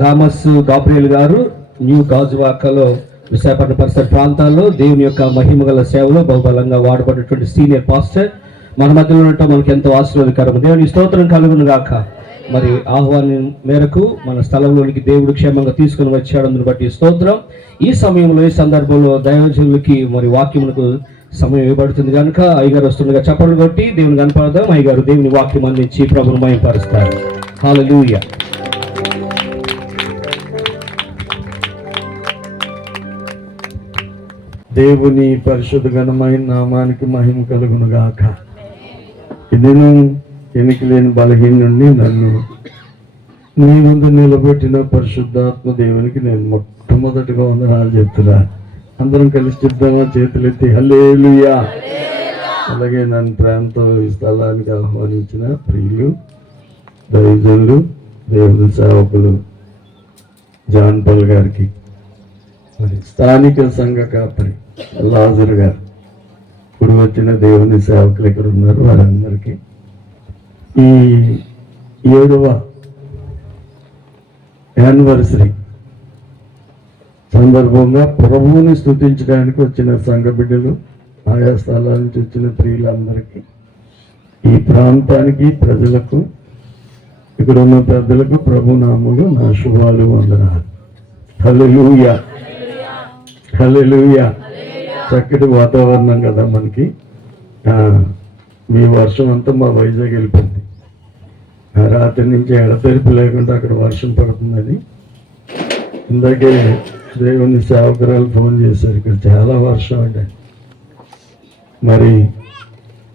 Thomas Gabriel గారు new గాజువాకలో విశాఖపట్నం పరిసర ప్రాంతాల్లో దేవుని యొక్క మహిమగల సేవలో బహుబలంగా వాడబడినటువంటి సీనియర్ పాస్టర్ మన మధ్యలో ఉండటం మనకి ఎంతో ఆశీర్వాదకరం. దేవుని స్తోత్రం కలుగును గాక. మరి ఆహ్వానం మేరకు మన స్థలంలోనికి దేవుడు క్షేమంగా తీసుకుని వచ్చాడు, అందుని బట్టి స్తోత్రం. ఈ సమయంలో ఈ సందర్భంలో దైవజనులకి మరి వాక్యములకు సమయం ఇవ్వబడుతుంది కనుక అయ్యగారు వస్తుండగా చప్పట్లు కొట్టి దేవుని కనపడదాం. అయ్యగారు దేవుని వాక్యం అందించి ప్రభువును మహిమపరుస్తారు. హల్లెలూయా. దేవుని పరిశుద్ధ ఘనమైన నామానికి మహిమ కలుగును గాక. ఇదిను ఎనికి లేని బలహీనుడిని నన్ను నీ ముందు నిలబెట్టిన పరిశుద్ధాత్మ దేవునికి నేను మొట్టమొదటిగా వందనాలు చెప్తున్నా. అందరం కలిసి చెప్తామా? చేతులెత్తి హల్లెలూయా. అలాగే నన్ను ప్రేమతో ఈ స్థలానికి ఆహ్వానించిన ప్రియులు, దైవజనులు, దేవుని సేవకులు జాన్ పాల్ గారికి, మరి స్థానిక సంఘ కాపరి లాజర్ గారు, ఇప్పుడు వచ్చిన దేవుని సేవకులు ఇక్కడ ఉన్నారు, వారందరికీ ఈ 7వ యానివర్సరీ సందర్భంగా ప్రభువుని స్తుతించడానికి వచ్చిన సంఘ బిడ్డలు, ఆయా స్థలాల నుంచి వచ్చిన ప్రియులందరికీ, ఈ ప్రాంతానికి ప్రజలకు, ఇక్కడ ఉన్న పెద్దలకు ప్రభు నామములు నా శుభాలు, వందనాలు. హల్లెలూయా, హల్లెలూయా. చక్కటి వాతావరణం కదా మనకి. మీ వర్షం అంతా మా వైజాగ్ వెళ్ళిపోయింది. రాత్రి నుంచి ఎడతెరిపి లేకుండా అక్కడ వర్షం పడుతుందని ఇందాకే దేవుని సేవకురాలు ఫోన్ చేశారు, ఇక్కడ చాలా వర్షం అండి. మరి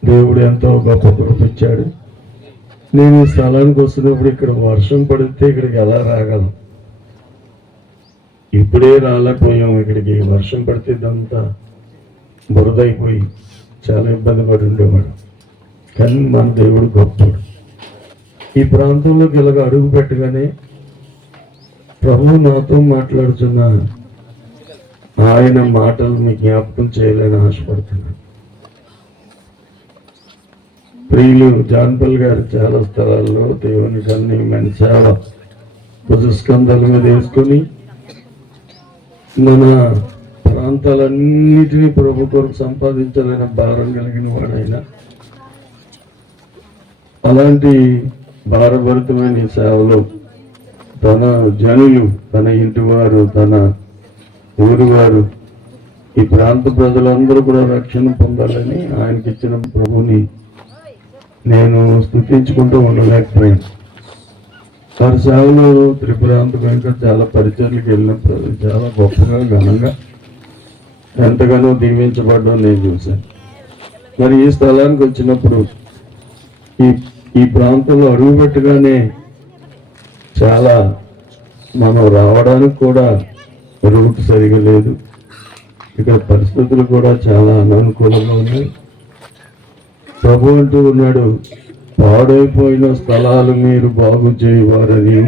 దేవుడు ఎంతో గొప్ప కృపించాడు. నేను ఈ స్థలానికి వస్తున్నప్పుడు ఇక్కడ వర్షం పడితే ఇక్కడికి ఎలా రాగలం? ఇప్పుడే రాలేకపోయాం. ఇక్కడికి వర్షం పడితే ఇదంతా బురదైపోయి చాలా ఇబ్బంది పడి ఉండేవాడు. కానీ మన దేవుడు గొప్పడు. ఈ ప్రాంతంలోకి ఇలాగ అడుగు పెట్టగానే ప్రభు నాతో మాట్లాడుతున్న ఆయన మాటలు మీ జ్ఞాపకం చేయాలని ఆశపడుతున్నాను. ప్రియులు జాన్ పాల్ గారు చాలా స్థలాల్లో దేవుని గణనీయమైన సేవ భుజస్కంధాల మీద వేసుకొని మన ప్రాంతాలన్నిటినీ ప్రభు కొరకు సంపాదించాలనే భారం కలిగిన వాడైనా, అలాంటి భారభరితమైన సేవలో తన జనులు, తన ఇంటి వారు, తన ఊరి వారు, ఈ ప్రాంత ప్రజలందరూ కూడా రక్షణ పొందాలని ఆయనకి ఇచ్చిన ప్రభుని నేను స్తుతించుకుంటూ ఉండలేకపోయాను. వారి సేవలో త్రిపురాంతకు ఇంకా చాలా పరిచయాలకు వెళ్ళినప్పుడు చాలా గొప్పగా, ఘనంగా, ఎంతగానో దీవించబడ్డం నేను చూశాను. మరి ఈ స్థలానికి వచ్చినప్పుడు ఈ ప్రాంతంలో అడుగుపెట్టగానే చాలా మనం రావడానికి కూడా రూట్ సరిగా లేదు. ఇక్కడ పరిస్థితులు కూడా చాలా అననుకూలంగా ఉన్నాయి. ప్రభు అంటూ ఉన్నాడు, పాడైపోయిన స్థలాలు మీరు బాగు చేయవారని,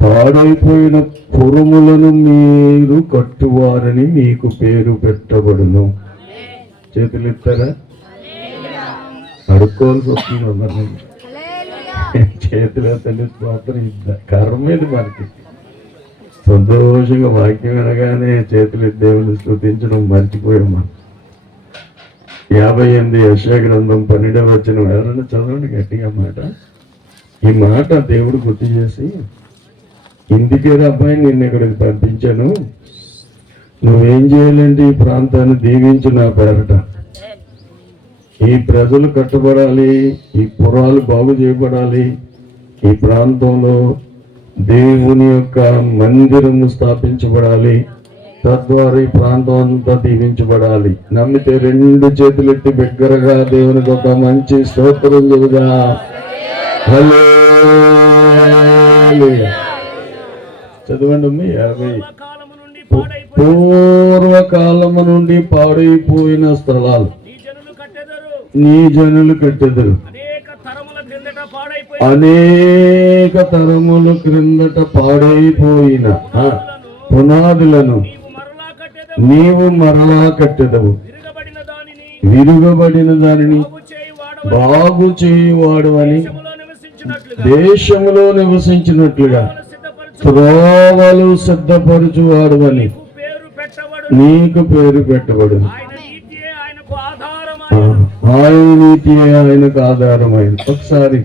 పాడైపోయిన పురములను మీరు కట్టువారని మీకు పేరు పెట్టబడును. చేతులు ఎత్తారా? అడుక్కోవాల్సి వస్తుంది అందరినీ. చేతులు ఎత్తండి, స్తోత్రం. కర్మ ఇది మనకి. సంతోషంగా వాక్యం వినగానే చేతులు దేవుని స్తుతించడం మర్చిపోయాం మనం. 58 యెషయా గ్రంథం 12వ వచనం ఎవరైనా చదవండి గట్టిగా మాట. ఈ మాట దేవుడు గుర్తు చేసి, ఇంటికేరా అబ్బాయి నిన్ను ఇక్కడికి పంపించాను, నువ్వేం చేయాలంటే ఈ ప్రాంతాన్ని దీవించు నా పేరట. ఈ ప్రజలు కట్టబడాలి, ఈ పురాలు బాగు చేయబడాలి, ఈ ప్రాంతంలో దేవుని యొక్క మందిరము స్థాపించబడాలి, తద్వారా ఈ ప్రాంతం అంతా దీవించబడాలి. నమ్మితే 2 చేతులెత్తి బిగ్గరగా దేవునికి ఒక మంచి స్తోత్రం చెబుదా. హల్లెలూయా. చదవండి. 50 పూర్వకాలము నుండి పాడైపోయిన స్థలాలు నీ జనులు కట్టెదరు. అనేక తరముల క్రిందట పాడైపోయిన పునాదులను నీవు మరలా కట్టెదవు. విరుగబడిన దానిని బాగు చేయువాడు అని దేశములో నివసించినట్లుగా త్రోవలు సిద్ధపరచువాడు అని నీకు పేరు పెట్టబడు. ఆయన నీతియే ఆయనకు ఆధారమైంది. ఒకసారి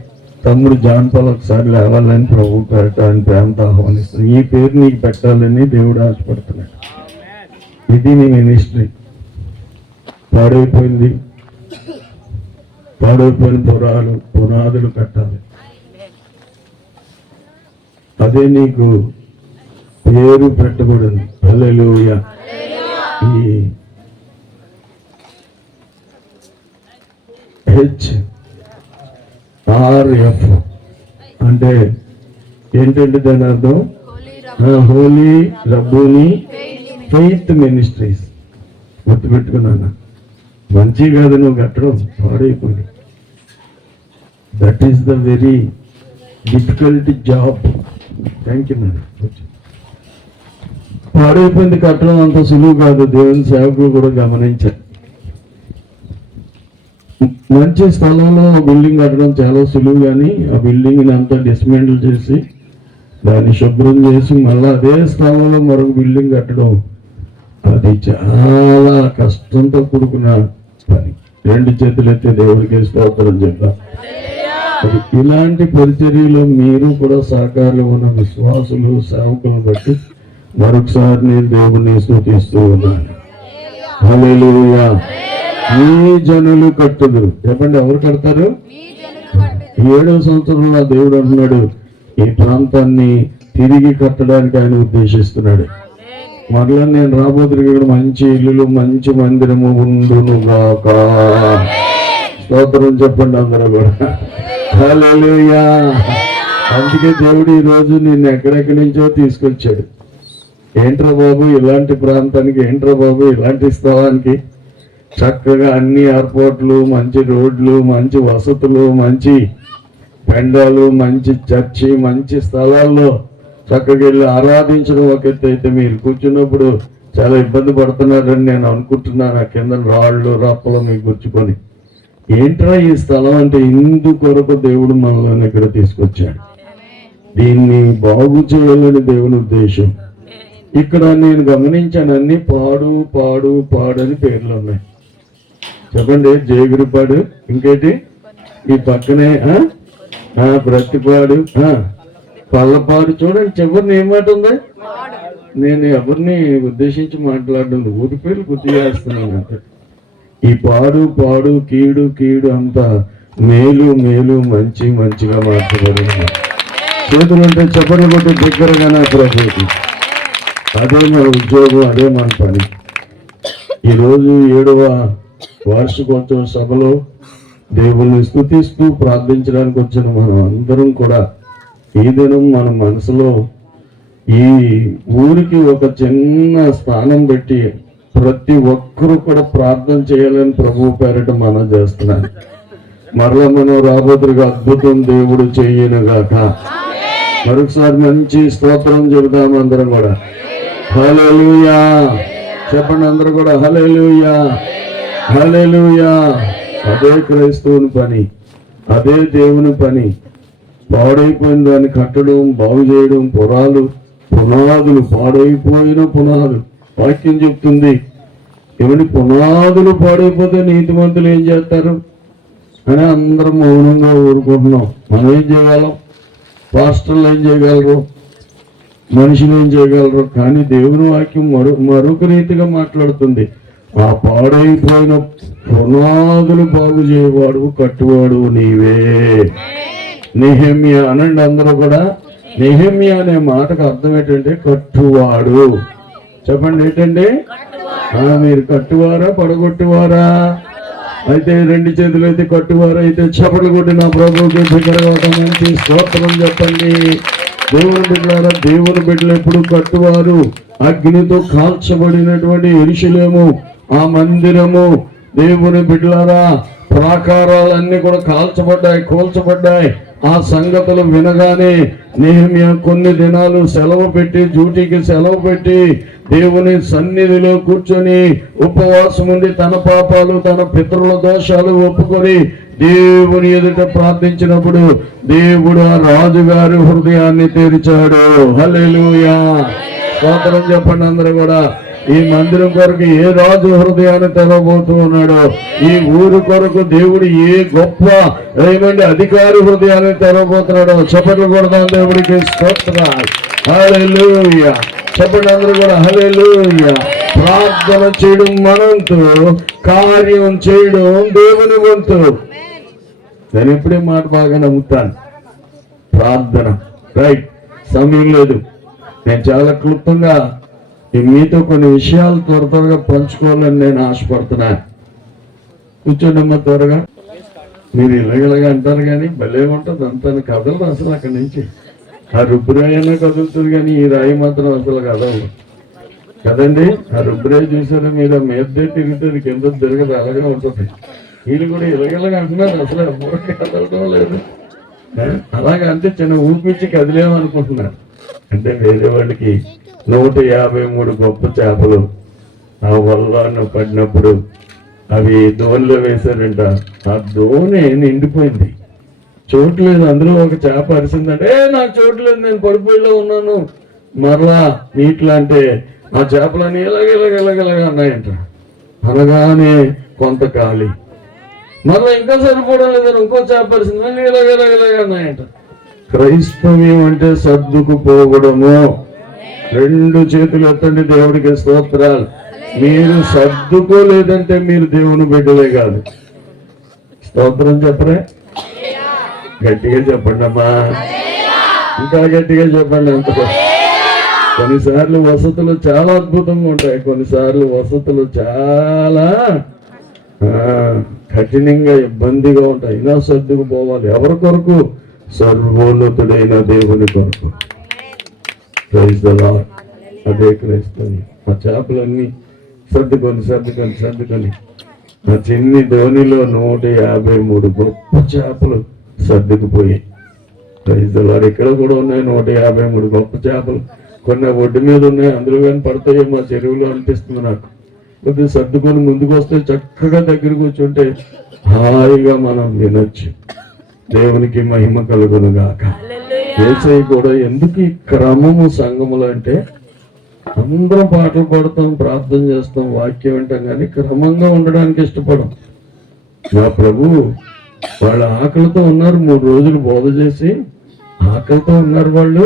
తమ్ముడు జాన్పాల్ ఒకసారి లేవాలని ప్రభు పెట్టాలని ప్రేమతో ఆహ్వానిస్తుంది. ఈ పేరు నీకు పెట్టాలని దేవుడు ఆశపడుతున్నాడు. ఇది నీ మినిస్ట్రీ. పాడైపోయిన పునాదులు కట్టాలి. అదే నీకు పేరు పెట్టబడింది. హల్లెలూయా. ఈ HRF అంటే ఏంటంటే దాని అర్థం హోలీ రబ్బూని ఫెయిత్ మినిస్ట్రీస్. గుర్తుపెట్టుకున్నాను. మంచి కాదు నువ్వు కట్టడం, పాడైపోయి. That is the very difficult job. Thank you madam. పాడైపోయింది కట్టడం అంత సులువు కాదు. దేవుని సేవకులు కూడా గమనించారు. మంచి స్థలంలో బిల్డింగ్ కట్టడం చాలా సులువు, కానీ ఆ బిల్డింగ్ని అంతా డిస్మెంటల్ చేసి దాన్ని శుభ్రం చేసి మళ్ళీ అదే స్థలంలో మరొక బిల్డింగ్ కట్టడం అది చాలా కష్టంతో కూడుకున్న పని. రెండు చేతులు ఎత్తే దేవుడికి స్తోత్రం చెప్తాం. ఇలాంటి పరిచర్యలో మీరు కూడా సహకారులు ఉన్న విశ్వాసులు సేవకులను బట్టి మరొకసారి నేను దేవుణ్ణి స్తుతిస్తూ ఉన్నాను. హల్లెలూయా. ఈ జనులు కట్టుదురు. చెప్పండి, ఎవరు కడతారు? 7వ సంవత్సరంలో దేవుడు అంటున్నాడు ఈ ప్రాంతాన్ని తిరిగి కట్టడానికి ఆయన ఉద్దేశిస్తున్నాడు. మరలా నేను రాబోతున్న మంచి ఇల్లులు మంచి మందిరము ఉండునుగాక. స్తోత్రం చెప్పండి అందరూ కూడా. హల్లెలూయా. అందుకే దేవుడు ఈ రోజు నిన్ను ఎక్కడెక్కడి నుంచో తీసుకొచ్చాడు. ఏంట్రా బాబు ఇలాంటి ప్రాంతానికి, ఏంట్రా బాబు ఇలాంటి స్థలానికి, చక్కగా అన్ని ఎయిర్పోర్ట్లు, మంచి రోడ్లు, మంచి వసతులు, మంచి పెండాలు, మంచి చర్చి, మంచి స్థలాల్లో చక్కగా వెళ్ళి ఆరాధించడం ఒక ఎత్తు అయితే మీరు కూర్చున్నప్పుడు చాలా ఇబ్బంది పడుతున్నారని నేను అనుకుంటున్నాను. ఆ కింద రాళ్ళు రప్పలు మీకు గుచ్చుకొని. ఏంట్రా ఈ స్థలం అంటే ఇందుకొరకు దేవుడు మనల్ని ఇక్కడ తీసుకొచ్చాడు. దీన్ని బాగు చేయాలని దేవుని ఉద్దేశం. ఇక్కడ నేను గమనించాను అన్ని పాడు పాడు పాడు అని పేర్లు ఉన్నాయి. చెప్పండి, జయగిరిపాడు, ఇంకేంటి ఈ పక్కనే బ్రతిపాడు, పల్లపాడు. చూడండి చివరిని ఏం మాట ఉంది? నేను ఎవరిని ఉద్దేశించి మాట్లాడడం, ఊరి పేర్లు గుర్తు చేస్తున్నాను అంటే. ఈ పాడు పాడు కీడు కీడు అంతా మేలు మేలు మంచి మంచిగా మార్చబడింది. చేతులుంటే చెప్పని కొట్టి దగ్గరగా నా ప్రభుకి. అదే మన ఉద్యోగం, అదే మన పని. ఈరోజు 7వ వార్షికోత్సవ సభలో దేవుణ్ణి స్తుతిస్తూ ప్రార్థించడానికి వచ్చిన మనం అందరం కూడా ఈ దినం మన మనసులో ఈ ఊరికి ఒక చిన్న స్థానం పెట్టి ప్రతి ఒక్కరూ కూడా ప్రార్థన చేయాలని ప్రభు పేరట మనం చేస్తున్నాం. మరలా మనం రాబోతుగా అద్భుతం దేవుడు చేయనుగాక. మరొకసారి మంచి స్తోత్రం చెబుతాం అందరం కూడా. హల్లెలూయా. చెప్పండి అందరూ కూడా హల్లెలూయా, హల్లెలూయా. అదే క్రైస్తవుని పని, అదే దేవుని పని. పాడైపోయిన దాన్ని కట్టడం, బాగు చేయడం. పునాదులు పాడైపోయిన పునాదులు. వాక్యం చెప్తుంది ఏమని, పునాదులు పాడైపోతే నీతిమంతులు ఏం చేస్తారు అని అందరం మౌనంగా ఊరుకుంటున్నాం. మనం ఏం చేయగలం? పాస్టర్లు ఏం చేయగలరు? మనుషులు ఏం చేయగలరు? కానీ దేవుని వాక్యం మరొక రీతిగా మాట్లాడుతుంది. ఆ పాడైపోయిన పునాదులు బాగు చేయవాడు, కట్టువాడు నీవే. నెహెమ్యా అనండి అందరూ కూడా. నెహెమ్యా అనే మాటకు అర్థం ఏంటంటే కట్టువాడు. చెప్పండి ఏంటండి? మీరు కట్టువారా పడగొట్టువారా? అయితే రెండు చేతులు అయితే కట్టువారా? అయితే చపలు కొట్టి నా ప్రభువుకి దగ్గరగా మంచి స్తోత్రం చెప్పండి. దేవుని బిడ్డలారా, దేవుని బిడ్డలు ఎప్పుడు కట్టువారు. అగ్నితో కాల్చబడినటువంటి యెరూషలేము, ఆ మందిరము, దేవుని బిడ్డలారా ప్రాకారాలన్నీ కూడా కాల్చబడ్డాయి, కూల్చబడ్డాయి. ఆ సంగతులు వినగానే నెహెమ్యా కొన్ని దినాలు సెలవు పెట్టి, డ్యూటీకి సెలవు పెట్టి దేవుని సన్నిధిలో కూర్చొని ఉపవాసం ఉండి తన పాపాలు, తన పితరుల దోషాలు ఒప్పుకొని దేవుని ఎదుట ప్రార్థించినప్పుడు దేవుడు ఆ రాజుగారి హృదయాన్ని తెరిచాడు. హల్లెలూయా, స్తోత్రం చెప్పండి అందరూ కూడా. ఈ మందిరం కొరకు ఏ రాజు హృదయాన్ని తెరవబోతూ ఉన్నాడో, ఈ ఊరు కొరకు దేవుడు ఏ గొప్ప ఏమండి అధికారి హృదయాన్ని తెరవబోతున్నాడో చెప్పట్లు కొడదాం దేవుడికి స్తోత్రాలు. హల్లెలూయా, చెప్పండి అందరూ కూడా హల్లెలూయా. ప్రార్థన చేయడం మనంతు, కార్యం చేయడం దేవుని వంతు. నేను ఎప్పుడే మాట బాగా నమ్ముతాను, ప్రార్థన రైట్. సమయం లేదు, నేను చాలా క్లుప్తంగా మీతో కొన్ని విషయాలు త్వరగా పంచుకోవాలని నేను ఆశపడుతున్నా. కూర్చోండమ్మా త్వరగా. మీరు ఇలాగలాగా అంటారు కానీ భలే ఉంటుంది అంతా, కదలదు అసలు. అక్కడి నుంచి ఆ రుబ్బురాయన్నా కదులుతుంది కానీ ఈ రాయి మాత్రం అసలు కదలదు కదండి. ఆ రుబ్బురాయి చూసారా మీరు, మీదే తిరుగుతుంది కింద తిరగదు, అలాగే ఉంటుంది. వీళ్ళు కూడా ఇలాగలాగా అంటున్నారు, అసలు ఎవరికి కదలడం లేదు. అలాగే అంటే చిన్న ఊపిచ్చి కదిలేమనుకుంటున్నారు. అంటే వేరే వాళ్ళకి 153 గొప్ప చేపలు ఆ వల్ల పడినప్పుడు అవి దోణిలో వేశారంట. ఆ దోణి నిండిపోయింది, చోట్లేదు. అందులో ఒక చేప అరిసిందంటే, నాకు చోట్లేదు, నేను పడిపోయిలో ఉన్నాను. మరలా నీటిలో అంటే ఆ చేపలని ఇలాగ అన్నాయంట. అనగానే కొంత ఖాళీ. మరలా ఇంకా సరిపోవడం లేదని ఇంకో చేప అరిసింది, మళ్ళీ ఇలాగ అన్నాయంట. క్రైస్తవ్యం అంటే సర్దుకుపోవడము. 2 చేతులు ఎత్తండి దేవుడికి స్తోత్రాలు. మీరు సర్దుకోలేదంటే మీరు దేవుని బిడ్డలే కాదు. స్తోత్రం చెప్పరే, గట్టిగా చెప్పండి అమ్మా, ఇంకా గట్టిగా చెప్పండి. అంత కొన్నిసార్లు వసతులు చాలా అద్భుతంగా ఉంటాయి, కొన్నిసార్లు వసతులు చాలా కఠినంగా ఇబ్బందిగా ఉంటాయి. అయినా సర్దుకుపోవాలి. ఎవరి కొరకు? సర్వోన్నతుడైన దేవుని కొరకు. Praise the lord. అదే క్రైస్తవ్యం. ఆ చేపలన్నీ సర్దుకొని ఆ చిన్ని ధోనిలో 153 గొప్ప చేపలు సర్దుకుపోయాయి. Praise the lord. ఇక్కడ కూడా ఉన్నాయి 153 గొప్ప చేపలు. కొన్ని ఒడ్డు మీద ఉన్నాయి, అందులో కానీ పడతాయేమో చెరువులో అనిపిస్తుంది నాకు. కొద్దిగా సర్దుకొని ముందుకు వస్తే చక్కగా దగ్గర కూర్చుంటే హాయిగా మనం వినొచ్చు. దేవునికి మహిమ కలుగును గాక. యేసయ్య కూడా ఎందుకు ఈ క్రమము సంఘములు అంటే, అందరం పాటలు పాడతాం, ప్రార్థన చేస్తాం, వాక్యం వింటాం, కానీ క్రమంగా ఉండడానికి ఇష్టపడం. మా ప్రభు వాళ్ళ ఆకలితో ఉన్నారు, 3 రోజులు బోధ చేసి ఆకలితో ఉన్నారు వాళ్ళు.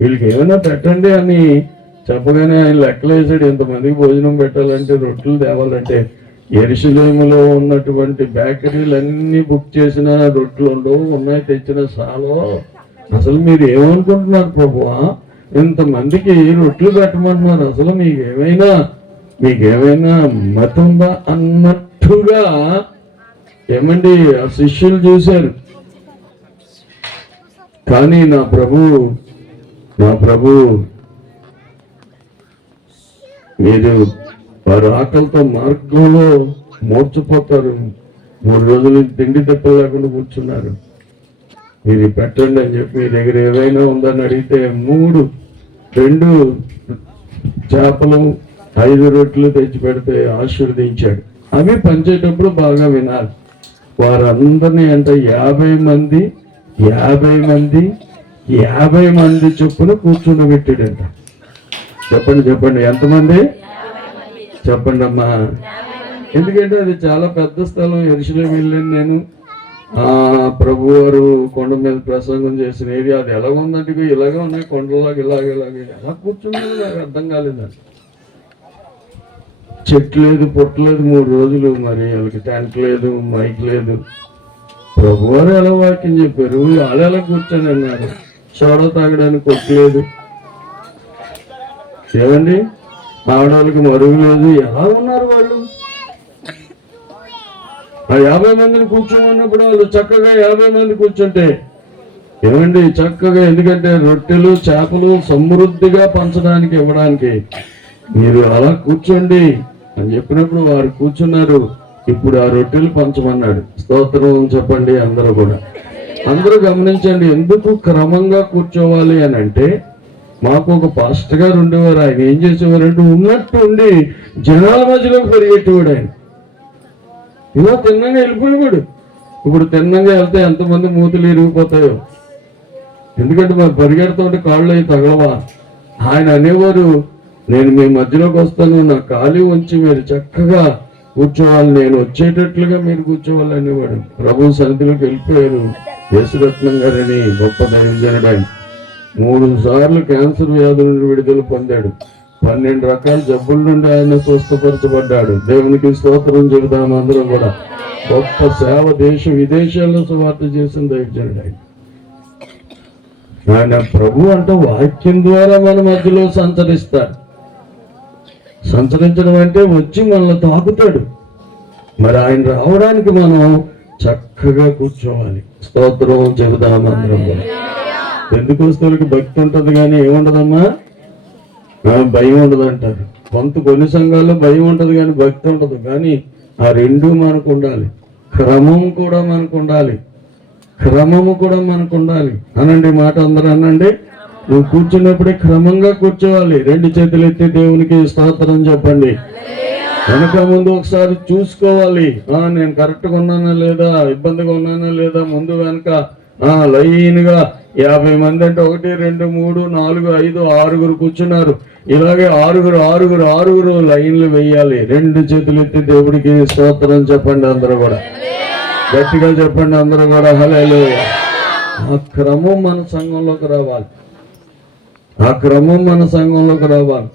వీళ్ళకి ఏమైనా పెట్టండి అని చెప్పగానే ఆయన లెక్కలు వేసాడు. ఎంతమందికి భోజనం పెట్టాలంటే, రొట్టెలు తేవాలంటే యెరూషలేములో ఉన్నటువంటి బేకరీలన్నీ బుక్ చేసిన రొట్టెలు ఉండవు, ఉన్నాయి తెచ్చిన సాలో. అసలు మీరు ఏమనుకుంటున్నారు ప్రభువా, ఇంతమందికి రొట్టెలు పెట్టమంటున్నారు, అసలు మీకేమైనా మతుందా అన్నట్టుగా ఏమండి ఆ శిష్యులు చూశారు. కానీ నా ప్రభు మీరు వారు ఆకలితో మార్గంలో మోర్చిపోతారు, 3 రోజులు తిండి తిప్పలు లేకుండా కూర్చున్నారు, మీరు పెట్టండి అని చెప్పి మీ దగ్గర ఏదైనా ఉందని అడిగితే 2 చేపలు 5 రొట్టెలు తెచ్చి పెడితే ఆశీర్వదించాడు. అవి పంచేటప్పుడు బాగా వినాలి. వారందరినీ అంటే 50 మంది చొప్పున కూర్చుండబెట్టాడంట. చెప్పండి ఎంతమంది? చెప్పండి అమ్మా. ఎందుకంటే అది చాలా పెద్ద స్థలం. యెరూషలేము వెళ్ళాను నేను. ప్రభు వారు కొండ మీద ప్రసంగం చేసిన ఏరియా. అది ఎలా ఉందంటే ఇలాగే ఉన్నాయి కొండలాగా, ఇలాగే ఎలా కూర్చున్నది నాకు అర్థం కాలేదండి. చెట్టు లేదు, పొట్టలేదు, 3 రోజులు. మరి వాళ్ళకి ట్యాంక్ లేదు, మైక్ లేదు. ప్రభు వారు ఎలా వాక్యం చెప్పారు, వాళ్ళు ఎలా కూర్చొని అన్నారు. సోడా తాగడానికి కొట్టలేదు, ఏమండి ఆడవాళ్ళకి మరుగు లేదు. ఎలా ఉన్నారు వాళ్ళు? ఆ 50 మందిని కూర్చోమన్నప్పుడు వాళ్ళు చక్కగా 50 మంది కూర్చుంటే ఏమండి చక్కగా, ఎందుకంటే రొట్టెలు చేపలు సమృద్ధిగా పంచడానికి ఇవ్వడానికి మీరు అలా కూర్చోండి అని చెప్పినప్పుడు వారు కూర్చున్నారు. ఇప్పుడు ఆ రొట్టెలు పంచమన్నాడు. స్తోత్రం చెప్పండి అందరూ కూడా. అందరూ గమనించండి, ఎందుకు క్రమంగా కూర్చోవాలి అని అంటే, మాకు ఒక పాస్టర్ గారు ఉండేవారు. ఆయన ఏం చేసేవారంటే ఉన్నట్టు ఉండి జనాల మధ్యలోకి పరిగెట్టేవాడు. ఆయన ఇలా తిన్నంగా వెళ్ళిపోయేవాడు. ఇప్పుడు తిన్నంగా వెళ్తే ఎంతమంది మూతులు ఇరిగిపోతాయో, ఎందుకంటే మరి పరిగెడుతుంటే కాళ్ళు అవి తగలవా. ఆయన అనేవారు, నేను మీ మధ్యలోకి వస్తాను, నా ఖాళీ ఉంచి మీరు చక్కగా కూర్చోవాలి, నేను వచ్చేటట్లుగా మీరు కూర్చోవాలి అనేవాడు. ప్రభు సన్నిధిలోకి వెళ్ళిపోయారు. యేసురత్నం గారని గొప్ప దైవజనుడు. ఆయన 3 సార్లు క్యాన్సర్ వ్యాధుల నుండి విడుదల పొందాడు. 12 రకాల జబ్బుల నుండి ఆయన స్వస్థపరచబడ్డాడు. దేవునికి స్తోత్రం చెబుతాం అందరం కూడా. గొప్ప సేవ, దేశ విదేశాల్లో సువార్త చేసిన దైవజనుడు ఆయన. ఆయన ప్రభు అంటే వాక్యం ద్వారా మన మధ్యలో సంచరిస్తాడు. సంచరించడం అంటే వచ్చి మనల్ని తాకుతాడు. మరి ఆయన రావడానికి మనం చక్కగా కూర్చోవాలి. స్తోత్రం చెబుదాం అందరం కూడా. పెంతెకొస్తేలకు భక్తి ఉంటుంది కానీ ఏముండదమ్మా, భయం ఉండదు అంటారు. కొన్ని సంఘాల్లో భయం ఉంటుంది కానీ భక్తి ఉండదు. కానీ ఆ రెండు మనకు ఉండాలి. క్రమము కూడా మనకు ఉండాలి. క్రమము కూడా మనకు ఉండాలి. అనండి మాట అందరూ అనండి. నువ్వు కూర్చున్నప్పుడే క్రమంగా కూర్చోవాలి. 2 చేతులు ఎత్తి దేవునికి స్తోత్రం చెప్పండి. వెనక ముందు ఒకసారి చూసుకోవాలి. నేను కరెక్ట్గా ఉన్నానా లేదా, ఇబ్బందిగా ఉన్నానా లేదా, ముందు వెనక లైన్ గా 50 మంది అంటే 1 2 3 4 5 6 కూర్చున్నారు. ఇలాగే ఆరుగురు లైన్లు వేయాలి. 2 చేతులు ఎత్తి దేవుడికి స్తోత్రం చెప్పండి. అందరూ కూడా గట్టిగా చెప్పండి. అందరూ కూడా హల్లెలూయా. ఆ క్రమం మన సంఘంలోకి రావాలి. ఆ క్రమం మన సంఘంలోకి రావాలి.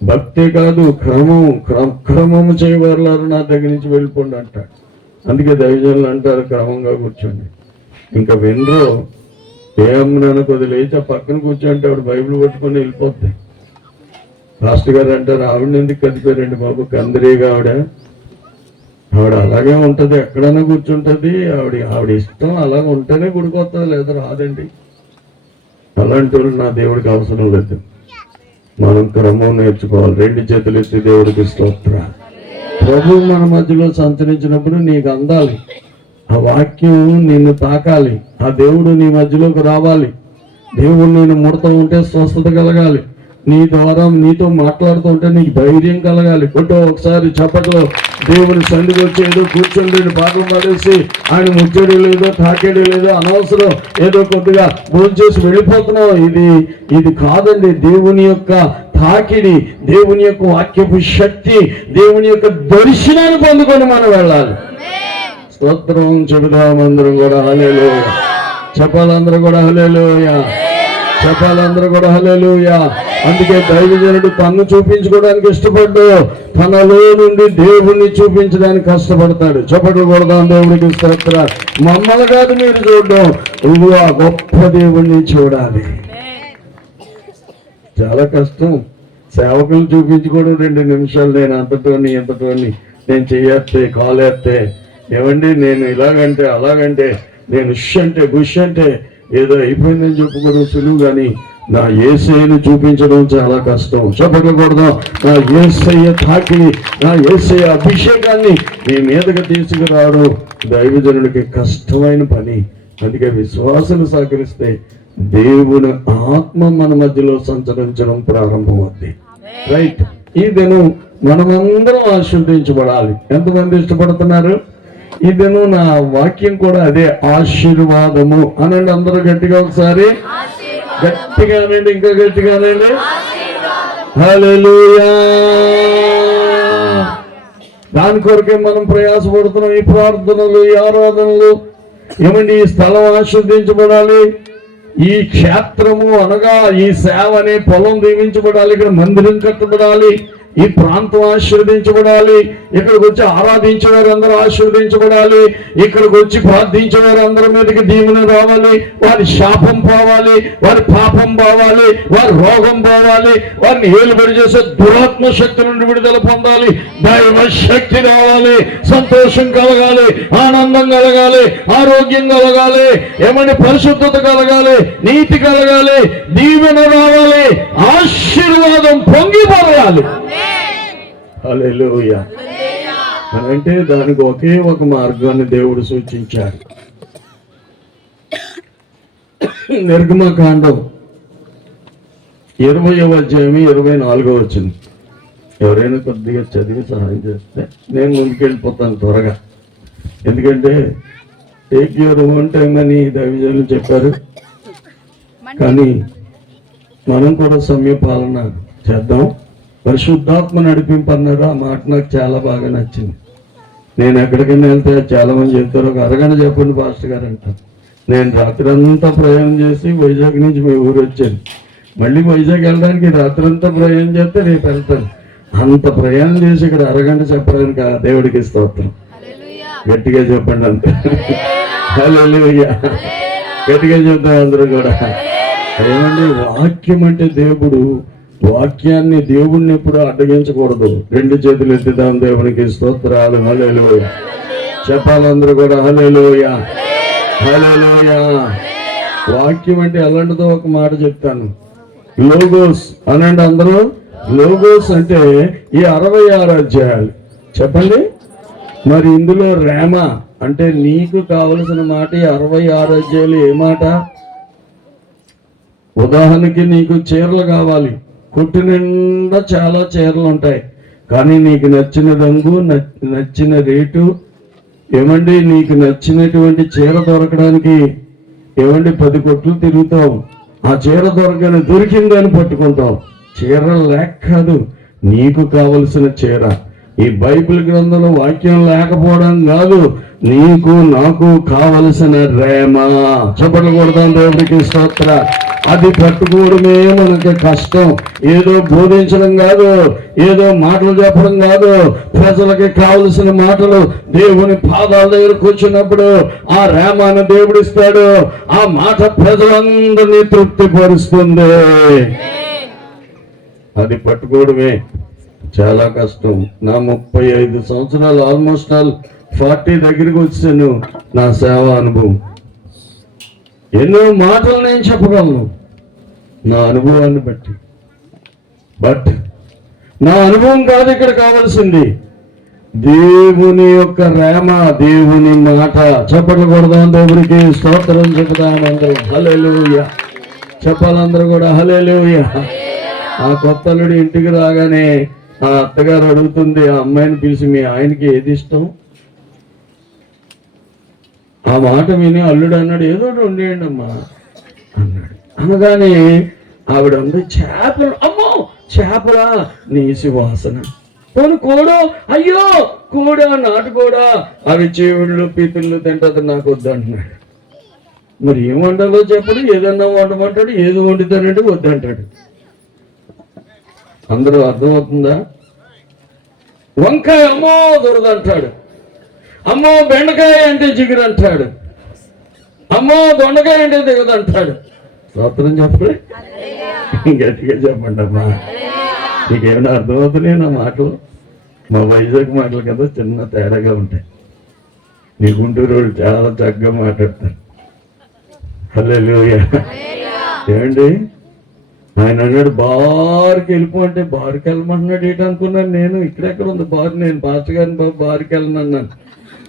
భక్తే కాదు, క్రమము చేయవారు నా దగ్గర నుంచి వెళ్ళిపోండి అంటాడు. అందుకే దైవజనులు అంటారు క్రమంగా కూర్చోండి. ఇంకా వినరు. ఏమన్నా కొద్ది లేచి ఆ పక్కన కూర్చోంటే ఆవిడ బైబిల్ పట్టుకొని వెళ్ళిపోద్ది. మాస్టర్ గారు అంటారు, ఆవిడని ఎందుకు కదిపారండి బాబు, కందిరీగా ఆవిడ అలాగే ఉంటది, ఎక్కడైనా కూర్చుంటది. ఆవిడ ఇష్టం అలాగ ఉంటేనే గుడికొస్తుంది, లేదా రాదండి. అలాంటి వాళ్ళు నా దేవుడికి అవసరం లేదు. మనం క్రమం నేర్చుకోవాలి. 2 చేతులు ఎత్తి దేవుడికి స్తోత్రం. ప్రభు మన మధ్యలో సంచరించినప్పుడు నీకు అందాలి. ఆ వాక్యం నిన్ను తాకాలి. ఆ దేవుడు నీ మధ్యలోకి రావాలి. దేవుడు నేను ముడతా ఉంటే స్వస్థత కలగాలి. నీ ద్వారా నీతో మాట్లాడుతూ ఉంటే నీకు ధైర్యం కలగాలి. ఒకసారి చప్పట్లో దేవుని సన్నిధికి వచ్చి ఏదో కూర్చొని 2 పాటలు పాడేసి ఆయన ముచ్చడి లేదో తాకేడు లేదో అనవసరం ఏదో కొద్దిగా భోజనం చేసి వెళ్ళిపోతున్నావు. ఇది కాదండి. దేవుని యొక్క తాకిడి, దేవుని యొక్క వాక్యపు శక్తి, దేవుని యొక్క దర్శనాన్ని పొందుకొని మనం వెళ్ళాలి. స్తోత్రం చెబుదాం అందరం కూడా హల్లెలూయా. చెప్పాలందరూ కూడా హల్లెలూయా. చెప్పాలందరూ కూడా హల్లెలూయా. అందుకే దైవజనుడు తన్ను చూపించుకోవడానికి ఇష్టపడ్డు, తనలో నుండి దేవుణ్ణి చూపించడానికి కష్టపడతాడు. చెప్పట్లు కొడదాం దేవుడికి స్తోత్రం. మమ్మల్ని కాదు మీరు చూడడం, నువ్వు ఆ గొప్ప దేవుణ్ణి చూడాలి. చాలా కష్టం. సేవకులు చూపించుకోవడం 2 నిమిషాలు. నేను అంతటోని ఎంతటోని, నేను చెయ్యేస్తే కాలేస్తే, ఏమండి నేను ఇలాగంటే అలాగంటే, నేను ఉష్ అంటే గుష్ అంటే ఏదో అయిపోయిందని చెప్పుకోవడం సులువు, కానీ నా యేసయ్యను చూపించడం చాలా కష్టం. చెప్పకూడదు. నా యేసయ్య తాకి, నా యేసయ్య అభిషేకాన్ని నీ మీదకి తీసుకురావడం దైవజనుడికి కష్టమైన పని. అందుకే విశ్వాసులు సహకరిస్తే దేవుని ఆత్మ మన మధ్యలో సంచరించడం ప్రారంభమవుతుంది. రైట్. ఈ దినం మనమందరం ఆశీర్వదించబడాలి. ఎంతమంది ఇష్టపడుతున్నారు? ఈ దినం నా వాక్యం కూడా అదే, ఆశీర్వాదము అనండి. అందరూ గట్టిగా ఒకసారి గట్టిగా అనండి, ఇంకా గట్టిగా అనండి. హల్లెలూయా. దాని కొరకే మనం ప్రయాసపడుతున్నాం. ఈ ప్రార్థనలు, ఈ ఆరాధనలు. ఏమండి, ఈ స్థలం ఆశీర్వదించబడాలి. ఈ క్షేత్రము అనగా ఈ సేవ అనే పొలం దీవించబడాలి. ఇక్కడ మందిరం కట్టబడాలి. ఈ ప్రాంతం ఆశీర్వదించబడాలి. ఇక్కడికి వచ్చి ఆరాధించేవారు అందరూ ఆశీర్వదించబడాలి. ఇక్కడికి వచ్చి ప్రార్థించేవారు అందరి మీదకి దీవెన రావాలి. వారి శాపం పోవాలి, వారి పాపం పోవాలి, వారి రోగం పోవాలి, వారిని ఏలుబడి చేసే దురాత్మ శక్తి నుండి విడుదల పొందాలి. దైవ శక్తి రావాలి, సంతోషం కలగాలి, ఆనందం కలగాలి, ఆరోగ్యం కలగాలి, ఏమని పరిశుద్ధత కలగాలి, నీతి కలగాలి, దీవెన రావాలి, ఆశీర్వాదం పొంగిపోయాలి. హల్లెలూయా. అంటే దానికి ఒకే ఒక మార్గాన్ని దేవుడు సూచించాడు. నిర్గమకాండం 20వ అధ్యాయం 24వ వచనం. ఎవరైనా కొద్దిగా చదివి సహాయం చేస్తే నేను ముందుకెళ్ళిపోతాను త్వరగా. ఎందుకంటే టేక్ యువర్ ఓన్ టైం అని దైవజనులు చెప్పారు. కానీ మనం కూడా సమయ పాలన చేద్దాం. పరిశుద్ధాత్మ నడిపింపు అన్నారు. ఆ మాట నాకు చాలా బాగా నచ్చింది. నేను ఎక్కడికైనా వెళ్తే చాలా మంది చెప్తారు, ఒక అరగంట చెప్పండి పాస్టర్ గారు అంటారు. నేను రాత్రి అంతా ప్రయాణం చేసి వైజాగ్ నుంచి మీ ఊరు వచ్చాను. మళ్ళీ వైజాగ్ వెళ్ళడానికి రాత్రి అంతా ప్రయాణం చేస్తే రేపు వెళ్తాను. అంత ప్రయాణం చేసి ఇక్కడ అరగంట చెప్పడానికి ఆ దేవుడికి స్తోత్రం. గట్టిగా చెప్పండి అంతే. హల్లెలూయా. గట్టిగా చెప్తాం అందరూ కూడా. ఏమండి, వాక్యం అంటే దేవుడు, వాక్యాన్ని దేవుణ్ణి ఎప్పుడు అడ్డగించకూడదు. రెండు చేతులు ఎత్తుదాం దేవునికి స్తోత్రాలు. హల్లెలూయా చెప్పాలందరూ కూడా. హల్లెలూయా హల్లెలూయా. వాక్యం అంటే ఎలాంటిదో ఒక మాట చెప్తాను. లోగోస్ అనండి అందరూ. లోగోస్ అంటే ఈ 66 అధ్యాయాలు చెప్పండి. మరి ఇందులో రేమ అంటే నీకు కావలసిన మాట ఈ 66 అధ్యాయులు. ఏ మాట? ఉదాహరణకి నీకు చీరలు కావాలి, కొట్టు నిండా చాలా చీరలు ఉంటాయి, కానీ నీకు నచ్చిన రంగు, నచ్చిన రేటు, ఏమండి నీకు నచ్చినటువంటి చీర దొరకడానికి ఏమండి 10 కొట్లు తిరుగుతావు. ఆ చీర దొరికిందని పట్టుకుంటావు. చీర లేక కాదు, నీకు కావలసిన చీర. ఈ బైబిల్ గ్రంథంలో వాక్యం లేకపోవడం కాదు, నీకు నాకు కావలసిన రేమ. చెప్పలు కొడదాం దేవుడికి స్తోత్ర. అది పట్టుకోవడమే మనకి కష్టం. ఏదో బోధించడం కాదు, ఏదో మాటలు చెప్పడం కాదు. ప్రజలకి కావలసిన మాటలు దేవుని పాదాల దగ్గర కూర్చున్నప్పుడు ఆ రేమాను దేవుడిస్తాడు. ఆ మాట ప్రజలందరినీ తృప్తిపరుస్తుంది. అది పట్టుకోవడమే చాలా కష్టం. నా 35 సంవత్సరాలు, ఆల్మోస్ట్ ఆల్ 40 దగ్గరికి వచ్చాను నా సేవా అనుభవం. ఎన్నో మాటలు నేను చెప్పగలను నా అనుభవాన్ని బట్టి. బట్ నా అనుభవం కాదు ఇక్కడ కావాల్సింది, దేవుని యొక్క రేమ, దేవుని మాట. చెప్పట్లు కొడదాం దేవుడికి స్తోత్రం చెప్దాం అందరూ. హల్లెలూయా చెప్పాలందరూ కూడా. హల్లెలూయా. ఆ కొత్త అల్లుడు ఇంటికి రాగానే ఆ అత్తగారు అడుగుతుంది ఆ అమ్మాయిని పిలిచి, మీ ఆయనకి ఏది ఇష్టం? ఆ మాట విని అల్లుడు అన్నాడు, ఏదో వండేయండి అమ్మా అన్నాడు. అనగానే ఆవిడ ఉంది, చేపలు. అమ్మో చేపలా, నీసి వాసన. పోను కోడు, అయ్యో కూడా, నాటుకోడా, అవి చెవుళ్ళు పీపిళ్ళు తింటది, నాకు వద్దు అంటున్నాడు. మరి ఏం వండాలో చెప్పడు, ఏదన్నా వండమంటాడు, ఏది వండుతానంటే వద్దంటాడు. అందరూ అర్థమవుతుందా? వంకాయ అమ్మో దొరదంటాడు, అమ్మో బెండకాయ అంటే జిగురు అంటాడు, అమ్మో దొండకాయ అంటే దిగదంటాడు. స్తోత్రం చెప్పండి, గట్టిగా చెప్పండి అమ్మా. నీకేమైనా అర్థమవుతున్నాయి నా మాటలు? మా వైజాగ్ మాటలు కదా చిన్న తేడాగా ఉంటాయి. నీ గుంటూరు చాలా చక్కగా మాట్లాడతారు. హల్లెలూయా. ఏమండి ఆయన అన్నాడు బార్కి వెళ్ళిపో అంటే బార్కి వెళ్ళమంటున్నాడు. ఏంటి అనుకున్నాను నేను, ఇక్కడెక్కడ ఉంది బార్? నేను పాస్టర్ గారిని బార్కి వెళ్ళను అన్నాను.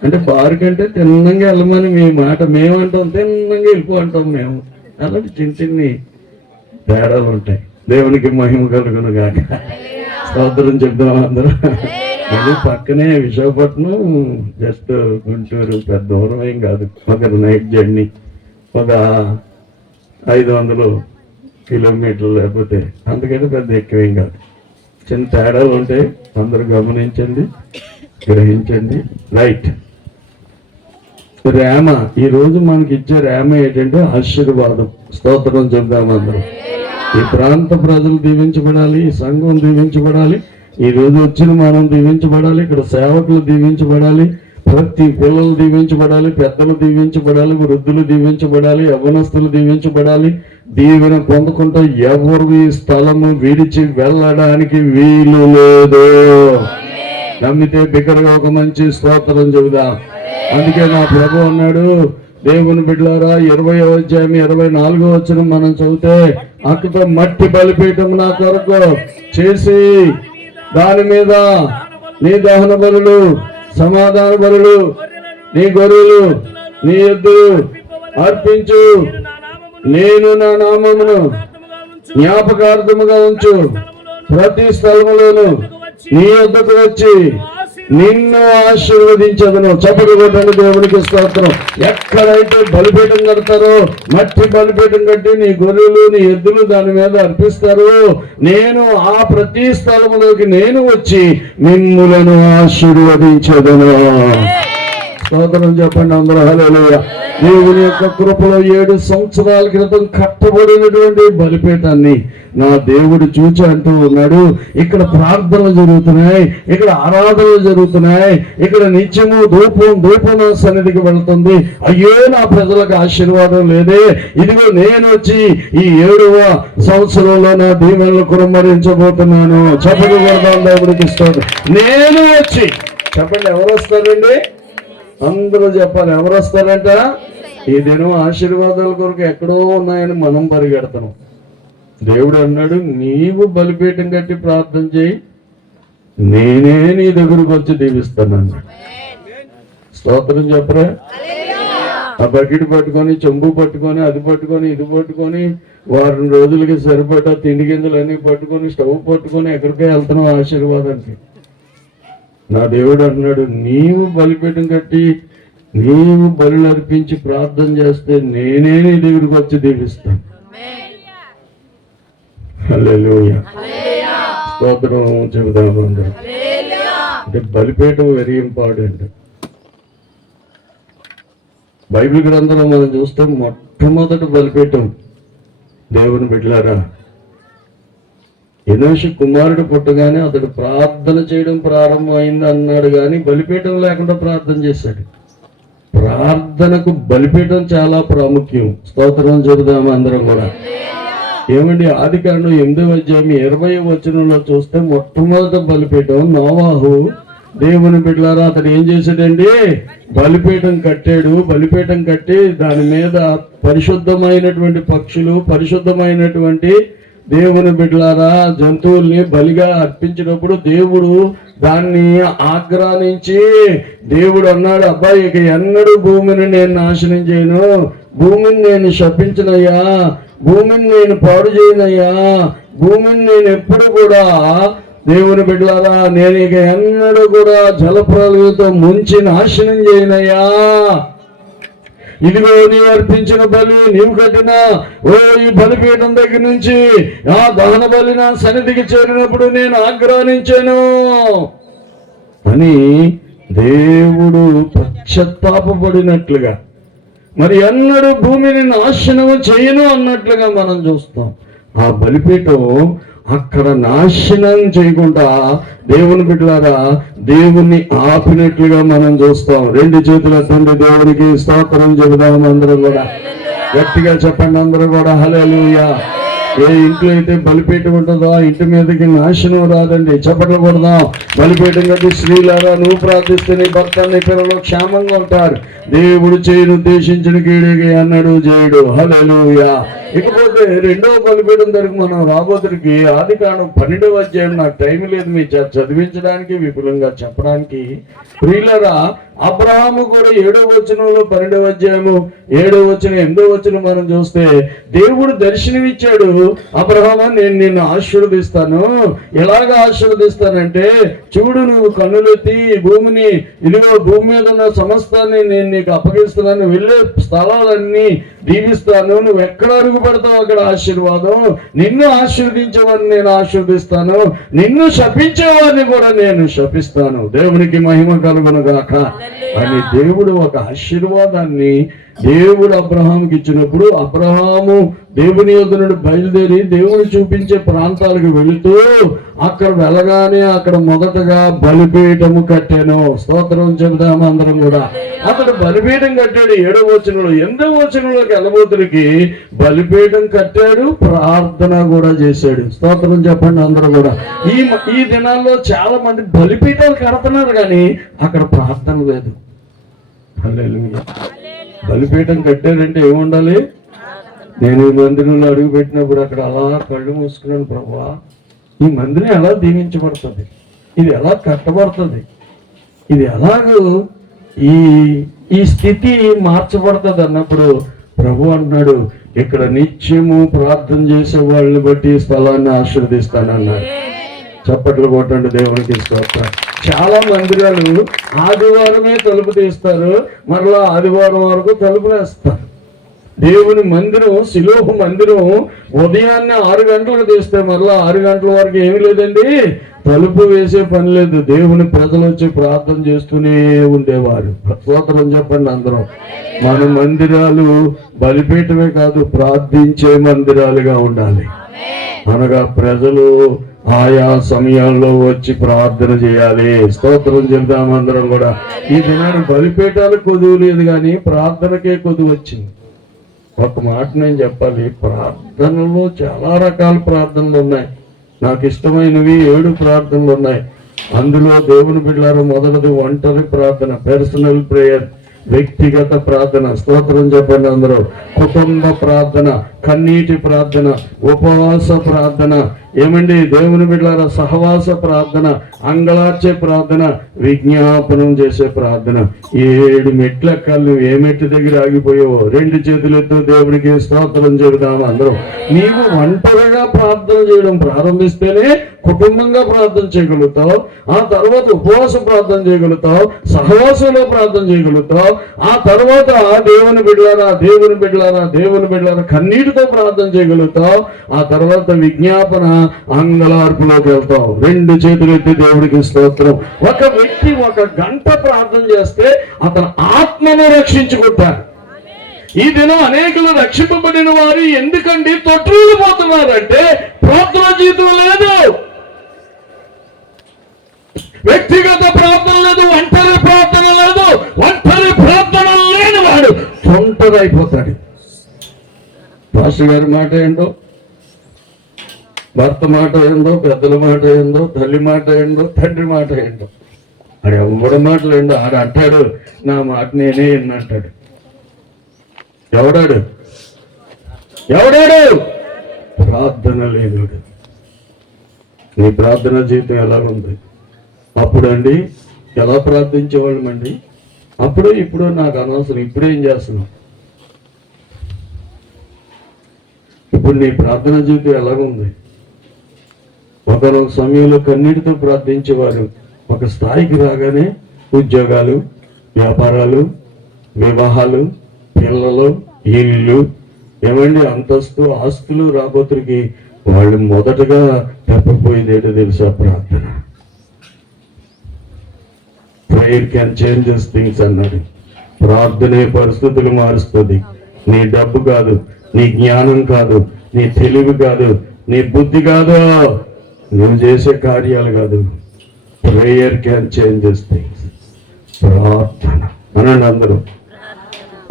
అంటే బార్ కంటే తిన్నంగా వెళ్ళమని మీ మాట. మేమంటాం తిన్నంగా వెళ్ళిపో అంటాం మేము. అలాంటి చిన్న చిన్ని తేడాలు ఉంటాయి. దేవునికి మహిమ కలుగును గాక. స్తోత్రం చెప్దాం అందరూ. మళ్ళీ పక్కనే విశాఖపట్నం, జస్ట్ గుంటూరు, పెద్ద దూరం ఏం కాదు. ఒక నైట్ జర్నీ, ఒక 500 కిలోమీటర్లు, లేకపోతే అందుకంటే పెద్ద ఎక్కువేం కాదు. చిన్న తేడాలు ఉంటాయి. అందరూ గమనించండి, గ్రహించండి. రైట్. రేమ, ఈ రోజు మనకి ఇచ్చే రేమ ఏంటంటే ఆశీర్వాదం. స్తోత్రం చెప్దాం అందరూ. ఈ ప్రాంత ప్రజలు దీవించబడాలి, ఈ సంఘం దీవించబడాలి, ఈ రోజు వచ్చిన మనం దీవించబడాలి, ఇక్కడ సేవకులు దీవించబడాలి, ప్రతి పిల్లలు దీవించబడాలి, పెద్దలు దీవించబడాలి, వృద్ధులు దీవించబడాలి, యవ్వనస్తులు దీవించబడాలి. దీవెన పొందుకుంటూ ఎవరు ఈ స్థలము విడిచి వెళ్ళడానికి వీలు లేదు. నమ్మితే బిగ్గరగా ఒక మంచి స్తోత్రం చెబుదాం. అందుకే నా ప్రభు అన్నాడు, దేవుని బిడ్డలారా 20వ అధ్యాయం 24వ వచనం మనం చదివితే, అక్కతో మట్టి బలిపీఠం నా కొరకు చేసి దాని మీద నీ దహన బలులు, సమాధాన బలులు, నీ గొర్రెలు, నీ ఎద్దు అర్పించు. నేను నా నామమును జ్ఞాపకార్థముగా ఉంచు ప్రతి స్థలములోను నీ వద్దకు వచ్చి నిన్ను ఆశీర్వదించదును. చప్పటి కొట్టండి దేవునికి స్తోత్రం. ఎక్కడైతే బలిపీఠం కడతారో, మట్టి బలిపీఠం కట్టి నీ గొర్రెలు నీ ఎద్దులు దాని మీద అర్పిస్తారు, నేను ఆ ప్రతి స్థలములోకి నేను వచ్చి మిమ్ములను ఆశీర్వదించదును. స్తోత్రం చెప్పండి అందరూ హల్లెలూయా. దేవుని యొక్క కృపలో 7 సంవత్సరాల క్రితం కట్టబడినటువంటి బలిపీఠాన్ని నా దేవుడు చూచి అంటూ ఉన్నాడు, ఇక్కడ ప్రార్థనలు జరుగుతున్నాయి, ఇక్కడ ఆరాధనలు జరుగుతున్నాయి, ఇక్కడ నిత్యము ధూపం నా సన్నిధికి వెళ్తుంది. అయ్యో నా ప్రజలకు ఆశీర్వాదం లేదే. ఇదిగో నేను వచ్చి ఈ 7వ సంవత్సరంలో నా దీవెనలు కుమ్మరించబోతున్నాను. చెప్పండి దేవుడికి ఇస్తాను. నేను వచ్చి చెప్పండి ఎవరు వస్తారండి? అందరూ చెప్పాలి ఎవరు వస్తారంట. ఈ దినం ఆశీర్వాదాల కొరకు ఎక్కడో ఉన్నాయని మనం పరిగెడతాం. దేవుడు అన్నాడు, నీవు బలిపీఠం కట్టి ప్రార్థన చేయి, నేనే నీ దగ్గరకు వచ్చి దీవిస్తాను. స్తోత్రం చెప్పరా? ఆ బకెట్ పట్టుకొని, చెంబు పట్టుకొని, అది పట్టుకొని, ఇది పట్టుకొని, వారం రోజులకి సరిపడా తిండి గింజలు అన్ని పట్టుకొని, స్టవ్ పట్టుకొని ఎక్కడికే వెళ్తున్నావు ఆశీర్వాదానికి. నా దేవుడు అన్నాడు, నీవు బలిపీఠం కట్టి నీవు బలులు అర్పించి ప్రార్థన చేస్తే నేనే నీ దగ్గరికి వచ్చి దీవిస్తాను. హల్లెలూయా. స్తోత్రం చెబుదాము అందరూ. అంటే బలిపీఠం వెరీ ఇంపార్టెంట్. బైబిల్ గ్రంథంలో మనం చూస్తే మొట్టమొదటి బలిపీఠం దేవుని బిడ్డలారా, ఎనోషు కుమారుడు పుట్టగానే అతడు ప్రార్థన చేయడం ప్రారంభమైంది అన్నాడు, కానీ బలిపీఠం లేకుండా ప్రార్థన చేశాడు. ప్రార్థనకు బలిపీఠం చాలా ప్రాముఖ్యం. స్తోత్రం చెబుదాము అందరం కూడా. ఏమండి, ఆదికాండం 8వ అధ్యాయం 20వ వచనంలో చూస్తే మొట్టమొదటి బలిపీఠం నోవాహు దేవుని బిడ్డలారా అతడు ఏం చేశాడండి? బలిపీఠం కట్టాడు. బలిపీఠం కట్టి దాని మీద పరిశుద్ధమైనటువంటి పక్షులు, పరిశుద్ధమైనటువంటి దేవుని బిడ్డలారా జంతువుల్ని బలిగా అర్పించినప్పుడు దేవుడు దాన్ని ఆగ్రహించి దేవుడు అన్నాడు, అబ్బాయి ఇక ఎన్నడూ భూమిని నేను నాశనం చేయను, భూమిని నేను శపించనయ్యా, భూమిని నేను పాడు చేయనయ్యా, భూమిని నేను ఎప్పుడు కూడా దేవుని బిడ్డలారా నేను ఇక ఎన్నడూ కూడా జలప్రలయంతో ముంచి నాశనం చేయనయ్యా. ఇదిగో నీవు అర్పించిన బలి, నీవు కట్టిన ఈ బలిపీఠం దగ్గర నుంచి ఆ దహన బలి నా సన్నిధికి చేరినప్పుడు నేను ఆగ్రహించాను అని దేవుడు పశ్చాత్తాపడినట్లుగా, మరి ఎన్నడూ భూమిని నాశనం చేయను అన్నట్లుగా మనం చూస్తాం. ఆ బలిపీఠం అక్కడ నాశనం చేయకుండా దేవుని బిడ్డలారా దేవుణ్ణి ఆపినట్లుగా మనం చూస్తాం. 2 చేతుల తండ్రి దేవునికి స్తోత్రం చెబుదాం అందరూ కూడా. గట్టిగా చెప్పండి అందరూ కూడా హల్లెలూయా. ఏ ఇంట్లో అయితే బలిపీఠం ఉంటుందో ఆ ఇంటి మీదకి నాశనం రాదండి. చప్పట్లు కొడదాం. బలిపీఠం కట్టి స్త్రీలారా నువ్వు ప్రార్థిస్తే నీ భర్త నీ పిల్లలు క్షేమంగా ఉంటారు. దేవుడు చేయను ఉద్దేశించిన కీడుగా అన్నాడు చేయడు. హల్లెలూయా. ఇకపోతే 2వ బలిపీఠం దగ్గరికి మనం రాబోతుడికి ఆదికాండం 12వ అధ్యాయం నాకు టైం లేదు మీ చదివించడానికి విపులంగా చెప్పడానికి. ప్రియులారా అబ్రహాము కూడా 7వ వచనంలో 12వ అధ్యాయము 7వ వచనం 8వ వచనం మనం చూస్తే దేవుడు దర్శనమిచ్చాడు, అబ్రహాము నేను నిన్ను ఆశీర్వదిస్తాను. ఎలాగ ఆశీర్వదిస్తానంటే చూడు, నువ్వు కన్నులెత్తి భూమిని, ఇదిగో భూమి మీద ఉన్న సమస్తాన్ని నేను నీకు అప్పగిస్తున్నాను, వెళ్ళే స్థలాలన్నీ దీవిస్తాను, నువ్వు ఎక్కడ అడుగు పెడతావు అక్కడ ఆశీర్వాదం, నిన్ను ఆశీర్వదించేవాడిని నేను ఆశీర్వదిస్తాను, నిన్ను శపించేవాడిని కూడా నేను శపిస్తాను. దేవునికి మహిమ కలుగును గాక అని దేవుడు ఒక ఆశీర్వాదాన్ని దేవుడు అబ్రహాముకి ఇచ్చినప్పుడు అబ్రహాము దేవుని యొద్ద నుండి బయలుదేరి దేవుడు చూపించే ప్రాంతాలకు వెళుతూ అక్కడ వెళ్ళగానే అక్కడ మొదటగా బలిపీఠము కట్టాను. స్తోత్రం చెబుదాము అందరం కూడా. అతడు బలిపీఠం కట్టాడు 7వ వచనంలో. 8వ వచనంలోకి వెళ్ళబోతుడికి బలిపీఠం కట్టాడు, ప్రార్థన కూడా చేశాడు. స్తోత్రం చెప్పండి అందరూ కూడా. ఈ దినాల్లో చాలా మంది బలిపీఠాలు కడుతున్నారు కానీ అక్కడ ప్రార్థన లేదు. హల్లెలూయా. బలిపీఠం కట్టారంటే ఏముండాలి? నేను ఈ మందిరంలో అడుగు పెట్టినప్పుడు అక్కడ అలా కళ్ళు మూసుకున్నాను, ప్రభువా ఈ మందిరం ఎలా దీవించబడుతుంది, ఇది ఎలా కట్టబడుతుంది, ఇది ఎలాగూ ఈ స్థితి మార్చబడుతుంది అన్నప్పుడు ప్రభు అంటున్నాడు, ఇక్కడ నిత్యము ప్రార్థన చేసే వాళ్ళని బట్టి ఈ స్థలాన్ని ఆశీర్వదిస్తానన్నాడు. చప్పట్లు కొట్టండి దేవునికి స్తోత్రం. చాలా మందిరాలు ఆదివారమే తలుపు తీస్తారు, మరలా ఆదివారం వరకు తలుపులు వేస్తారు. దేవుని మందిరం, శిలోహు మందిరం ఉదయాన్నే 6 గంటలకు తీస్తే మరలా 6 గంటల వరకు ఏమి లేదండి, తలుపు వేసే పని లేదు. దేవుని ప్రజలు వచ్చి ప్రార్థన చేస్తూనే ఉండేవారు. స్తోత్రం చెప్పండి అందరం. మన మందిరాలు బలిపీఠమే కాదు, ప్రార్థించే మందిరాలుగా ఉండాలి. అనగా ప్రజలు ఆయా సమయాల్లో వచ్చి ప్రార్థన చేయాలి. స్తోత్రం చెప్దాం అందరం కూడా. ఈ దినాన్ని బలిపీఠాలకు కొదువు లేదు, కానీ ప్రార్థనకే కొదువు వచ్చింది. ఒక మాట నేను చెప్పాలి, ప్రార్థనలో చాలా రకాల ప్రార్థనలు ఉన్నాయి. నాకు ఇష్టమైనవి 7 ప్రార్థనలు ఉన్నాయి. అందులో దేవుని బిడ్డలారా, మొదటిది ఒంటరి ప్రార్థన, పర్సనల్ ప్రేయర్, వ్యక్తిగత ప్రార్థన. స్తోత్రం చెప్పండి అందరూ. కుటుంబ ప్రార్థన, కన్నీటి ప్రార్థన, ఉపవాస ప్రార్థన, ఏమండి దేవుని బిడ్డలారా, సహవాస ప్రార్థన, అంగళార్చే ప్రార్థన, విజ్ఞాపనం చేసే ప్రార్థన. 7 మెట్లెక్కాలి. నువ్వు ఏ మెట్టు దగ్గర ఆగిపోయావో 2 చేతులెత్తు దేవునికి స్తోత్రం చెబుదాము అందరం. నీవు ఒంటరిగా ప్రార్థన చేయడం ప్రారంభిస్తేనే కుటుంబంగా ప్రార్థన చేయగలుగుతావు, ఆ తర్వాత ఉపవాస ప్రార్థన చేయగలుగుతావు, సహవాసంలో ప్రార్థన చేయగలుగుతావు, ఆ తర్వాత దేవుని బిడ్డలారా, దేవుని బిడ్డలారా, దేవుని బిడ్డలారా కన్నీటితో ప్రార్థన చేయగలుగుతావు, ఆ తర్వాత విజ్ఞాపన అంగళార్పులోకి వెళ్తావు. 2 చేతులు ఎత్తి దేవుడికి స్తోత్రం. ఒక వ్యక్తి 1 గంట ప్రార్థన చేస్తే అతను ఆత్మను రక్షించుకుంటాడు. ఈ దినం అనేకులు రక్షింపబడిన వారు ఎందుకండి తొట్టిల్లు పోతున్నారంటే ప్రార్థన జీవితం లేదు, వ్యక్తిగత ప్రార్థన లేదు, ఒంటరి ప్రార్థన లేదు. ఒంటరి ప్రార్థన లేని వాడు తొంటరైపోతాడు. పాస్టర్ గారి మాట ఏంటో, భర్త మాట ఏందో, పెద్దల మాట ఏందో, తల్లి మాట ఏందో, తండ్రి మాట ఏందో, ఆడు ఎవడి మాటలు ఏందో ఆడు అంటాడు, నా మాట నేనే అంటాడు. ఎవడాడు? ప్రార్థన లేనుడు. నీ ప్రార్థన జీవితం ఎలాగుంది? అప్పుడండి ఎలా ప్రార్థించేవాళ్ళమండి? అప్పుడు ఇప్పుడు నాకు అనవసరం. ఇప్పుడేం చేస్తున్నాం? ఇప్పుడు నీ ప్రార్థన జీవితం ఎలాగుంది? ఒకనొక సమయంలో కన్నీటితో ప్రార్థించేవారు ఒక స్థాయికి రాగానే ఉద్యోగాలు, వ్యాపారాలు, వివాహాలు, పిల్లలు, ఇల్లు, ఏమండి అంతస్తు, ఆస్తులు రాబోతురికి వాళ్ళు మొదటగా తప్పిపోయింది ఏంటో తెలుసా? ప్రార్థన. ప్రేయర్ క్యాన్ చేంజెస్ థింగ్స్ అన్నాడు. ప్రార్థనే పరిస్థితులు మారుస్తుంది. నీ డబ్బు కాదు, నీ జ్ఞానం కాదు, నీ తెలివి కాదు, నీ బుద్ధి కాదు, నువ్వు చేసే కార్యాలు కాదు. Prayer can changes things. ప్రార్థన. అనండి అందరూ,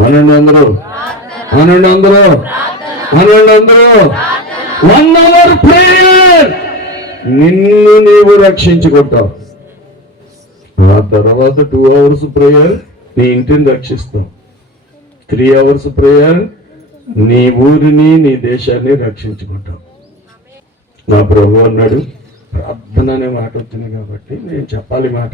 అనండి అందరూ, అనండి అందరూ, అనండి అందరూ. 1 hour ప్రేయర్ నిన్ను నీవు రక్షించుకుంటావు. ఆ తర్వాత 2 hours ప్రేయర్ నీ ఇంటిని రక్షిస్తావు. 3 hours ప్రేయర్ నీ ఊరిని, నీ దేశాన్ని రక్షించుకుంటావు. నా ప్రభు అన్నాడు, ప్రార్థన అనే మాట వచ్చింది కాబట్టి నేను చెప్పాలి మాట.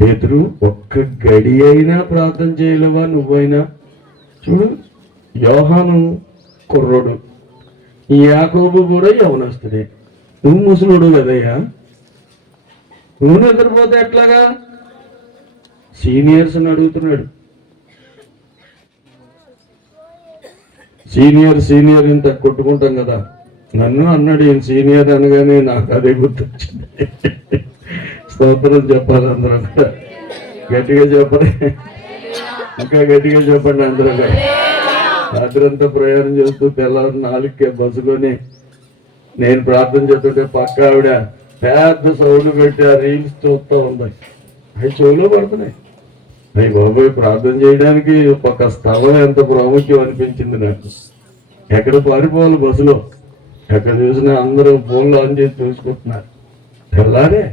పేతురు, ఒక్క గడి అయినా ప్రార్థన చేయలేవా నువ్వైనా? చూడు, యోహాను కుర్రోడు, ఈ యాకోబు కూడా యవనస్తుడే. నువ్వు ముసలుడు కదయ్యా, నువ్వు నిద్రపోతే ఎట్లాగా? సీనియర్స్ అని అడుగుతున్నాడు. సీనియర్ ఇంత కొట్టుకుంటాం కదా. నన్ను అన్నాడు ఈయన సీనియర్ అనగానే నాకు అదే గుర్తొచ్చింది. స్తోత్రం చెప్పాలి అందరూ. గట్టిగా చెప్పండి, ఇంకా గట్టిగా చెప్పండి అందరూ. రాత్రంతా ప్రయాణం చేస్తూ తెల్లవారు 4కే బస్సులోని నేను ప్రార్థన చేస్తుంటే పక్క ఆవిడ పెద్ద సౌండ్ పెట్టి ఆ రీల్స్ చూస్తూ ఉంది. అవి చెవులో పడుతున్నాయి. అయ్యి బాబోయ్, ప్రార్థన చేయడానికి ఒక స్థలం ఎంత ప్రాముఖ్యం అనిపించింది నాకు. ఎక్కడ పారిపోవాలి బస్సులో, ఎక్కడ చూసినా అందరూ ఫోన్లో ఆన్ చేసి చూసుకుంటున్నారు. తెల్లారే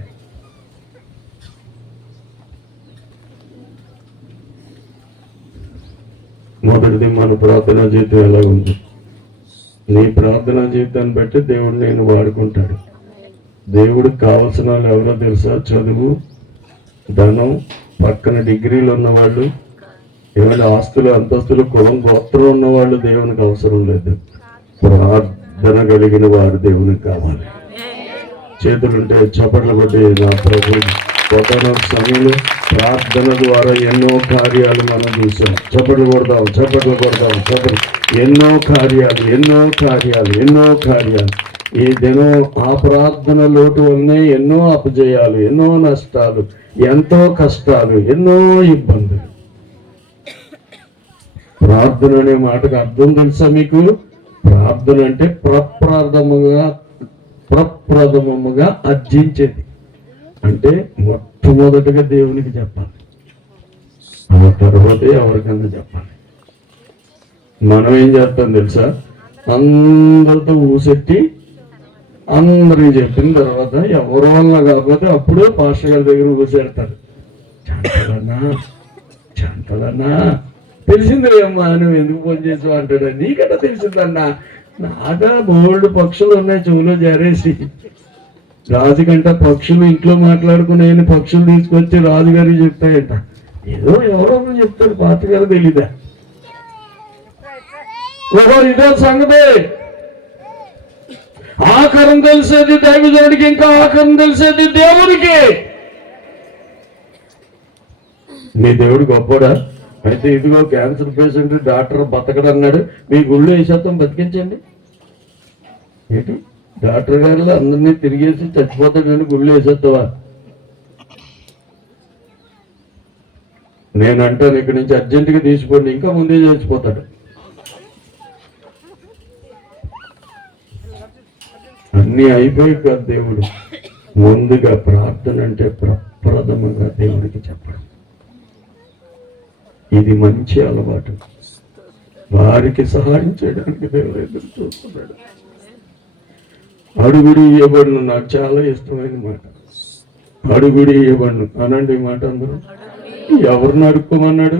మొదటిది మన ప్రార్థనా జీవితం ఎలా ఉంది? నీ ప్రార్థనా జీవితాన్ని బట్టి దేవుడు నేను వాడుకుంటాడు. దేవుడికి కావాల్సిన వాళ్ళు ఎవరో తెలుసా? చదువు, ధనం, పక్కన డిగ్రీలు ఉన్నవాళ్ళు, ఏమైనా ఆస్తులు అంతస్తులు కులం గోత్రం ఉన్న వాళ్ళు దేవునికి అవసరం లేదు. ప్రార్థన కలిగిన వారు దేవునికి కావాలి. చేతులుంటే చప్పట్లు కొట్టి నా ప్రభు కొత్త సమయంలో ప్రార్థన ద్వారా ఎన్నో కార్యాలు మనం చూసాం. చప్పట్లు కొడదాం, చప్పట్లు కొడదాం, చప్పట్లు. ఎన్నో కార్యాలు, ఎన్నో కార్యాలు, ఎన్నో కార్యాలు. ఈ దినం ఆ ప్రార్థన లోటు వల్లనే ఎన్నో అపజయాలు, ఎన్నో నష్టాలు, ఎంతో కష్టాలు, ఎన్నో ఇబ్బందులు. ప్రార్థన అనే మాటకు అర్థం తెలుసా మీకు? ప్రార్థన అంటే ప్రప్రథమముగా అర్జించేది. అంటే మొట్టమొదటిగా దేవునికి చెప్పాలి, ఆ తర్వాతే ఎవరికన్నా చెప్పాలి. మనం ఏం చేస్తాం తెలుసా? అందరితో ఊసెట్టి అందరికి చెప్పిన తర్వాత ఎవరి వల్ల కాకపోతే అప్పుడు పాస్టర్ గారి దగ్గర ఊసేడతారు. చంటలన్నా తెలిసిందిలే అమ్మా, నువ్వు ఎందుకు ఫోన్ చేసావు అంటాడు. నీకన్నా తెలిసిందన్నా, నాగా బోల్డ్ పక్షులు ఉన్నాయి చెవులో జారేసి. రాజుకంట పక్షులు ఇంట్లో మాట్లాడుకునే పక్షులు తీసుకొచ్చి రాజుగారికి చెప్తాయంట. ఏదో ఎవరో చెప్తాడు, పాతగారు తెలీదా? ఓహో ఇదో సంగతే. ఆఖరం తెలిసేది దైవజనుడికి, ఇంకా ఆఖరం తెలిసేది దేవుడికి. మీ దేవుడు గొప్పడా? అయితే ఇదిగో క్యాన్సర్ పేషెంట్ డాక్టర్ బతకడు అన్నాడు, మీ గుళ్ళు వేసేస్తాం బతికించండి. ఏంటి డాక్టర్ గారు అందరినీ తిరిగేసి చచ్చిపోతాడని గుళ్ళు వేసేస్తావా? నేను అంటాను ఇక్కడి నుంచి అర్జెంటుగా తీసుకోండి, ఇంకా ముందే చచ్చిపోతాడు. అన్నీ అయిపోయి కాదు దేవుడు ముందుగా ప్రార్థన అంటే ప్రప్రథమంగా దేవుడికి చెప్పడం. ఇది మంచి అలవాటు. వారికి సహాయం చేయడానికి దేవుడు ఎదురు చూస్తున్నాడు. అడుగుడి ఇవ్వబడును నాకు చాలా ఇష్టమైన మాట. అడుగుడి ఇవ్వబడును అనండి ఈ మాట అందరూ. ఎవరిని అడుక్కోమన్నాడు?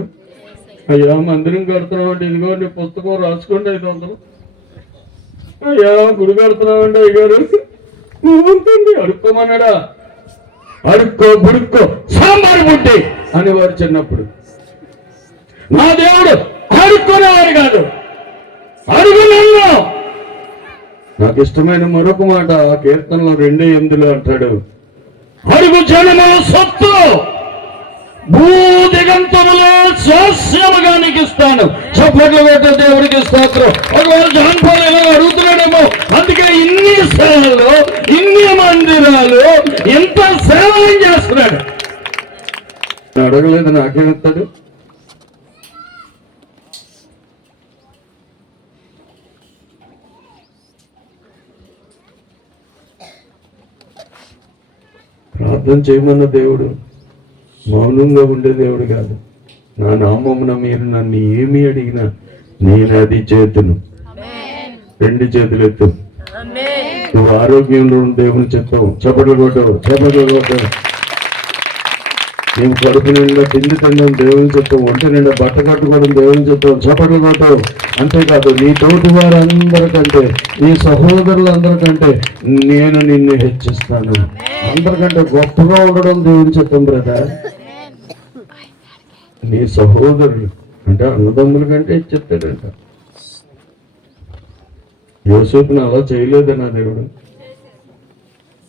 అయ్యా మందిరం కడుతున్నామంటే ఇదిగో నీ పుస్తకం రాసుకోండి 500. అయ్యా గుడి కడుతున్నామండి అయ్యారు నువ్వుంటుంది అడుక్కోమన్నాడా? అడుక్కో బుడుక్కో సాంబారు పుట్టి అనేవారు చిన్నప్పుడు. నా దేవుడు అడుక్కునేవాడు కాదు, అడుగు నన్ను. నాకు ఇష్టమైన మరొక మాట ఆ కీర్తనలో 2:8 అంటాడు, అడుగు జనము సొత్తు భూదిగంతములో స్వాస్యముగా నీకు ఇస్తాను. చప్పట్లు కొట్టే దేవుడికి స్తోత్రం. ఒకవేళ జాన్పాలు ఇలా అడుగుతున్నాడేమో, అందుకే ఇన్ని సేవలు, ఇన్ని మందిరాలు, ఎంత సేవ చేస్తున్నాడు. అడగలేదు నాకేమిస్తాడు? ప్రార్థన చేయమన్న దేవుడు మౌనంగా ఉండే దేవుడు కాదు. నా నామమున మీరు నన్ను ఏమి అడిగినా నేను అది చేతును. 2 చేతులు ఎత్తు. నువ్వు ఆరోగ్యంలో దేవుని చెప్తావు. చప్పట్లు కొట్టవు, చప్పట్లు కొట్టవు. నువ్వు కడుపు నిండా తిండి తినడం దేవుని చెప్తావు. ఒంటి నిండా బట్ట కట్టుకోవడం దేవుని చెప్తావు. చప్పట్లు కొట్టవు. అంతేకాదు నీ తోటి వారందరికంటే, నీ సహోదరులందరికంటే నేను నిన్ను హెచ్చిస్తాను. అందరికంటే గొప్పగా ఉండడం దేవుని చెప్తాం బ్రదర్. నీ సహోదరులు అంటే అన్నదమ్ముల కంటే చెప్తాడంట. యోసేపుని అలా చేయలేదా నా దేవుడు?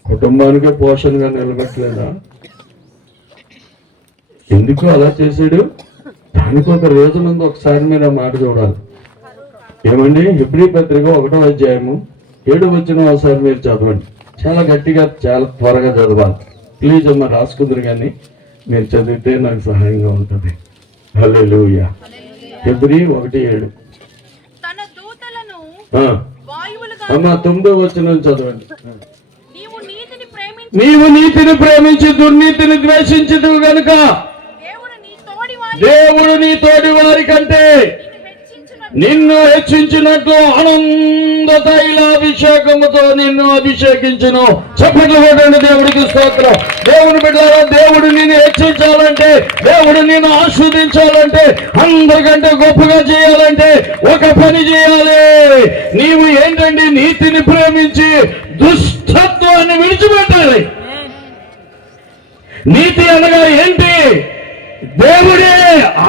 కుటుంబానికే పోషణగా నిలబెట్టలేదా? ఎందుకు అలా చేశాడు? దానికి ఒక రీజన్ ఉంది. ఒకసారి మీరు ఆ మాట చూడాలి. ఏమండి? హెబ్రీ పత్రిక 1వ అధ్యాయము 7వ వచనం ఒకసారి మీరు చదవండి. చాలా గట్టిగా, చాలా త్వరగా చదవాలి. ప్లీజ్ అమ్మ రాసుకుందరు, కానీ మీరు చదివితే నాకు సహాయంగా ఉంటుంది. హల్లెలూయా. హెబ్రీ 1:7. అమ్మ 9వ వచనం చదవండి. నీవు నీతిని ప్రేమించి దుర్నీతిని ద్వేషించదు గనుక దేవుడు నీ తోడి వారి కంటే నిన్ను హెచ్చించినట్లు ఆనంద తైలాభిషేకముతో నిన్ను అభిషేకించును. చప్పట్లు కొట్టండి దేవుడికి స్తోత్రం. దేవుని బిడ్డలారా, దేవుడు నిన్ను హెచ్చించాలంటే, దేవుడు నిన్ను ఆస్వాదించాలంటే, అందరికంటే గొప్పగా చేయాలంటే ఒక పని చేయాలి. నీవు ఏంటండి? నీతిని ప్రేమించి దుష్టత్వాన్ని విడిచిపెట్టాలి. నీతి అనగా ఏంటి? దేవుడే.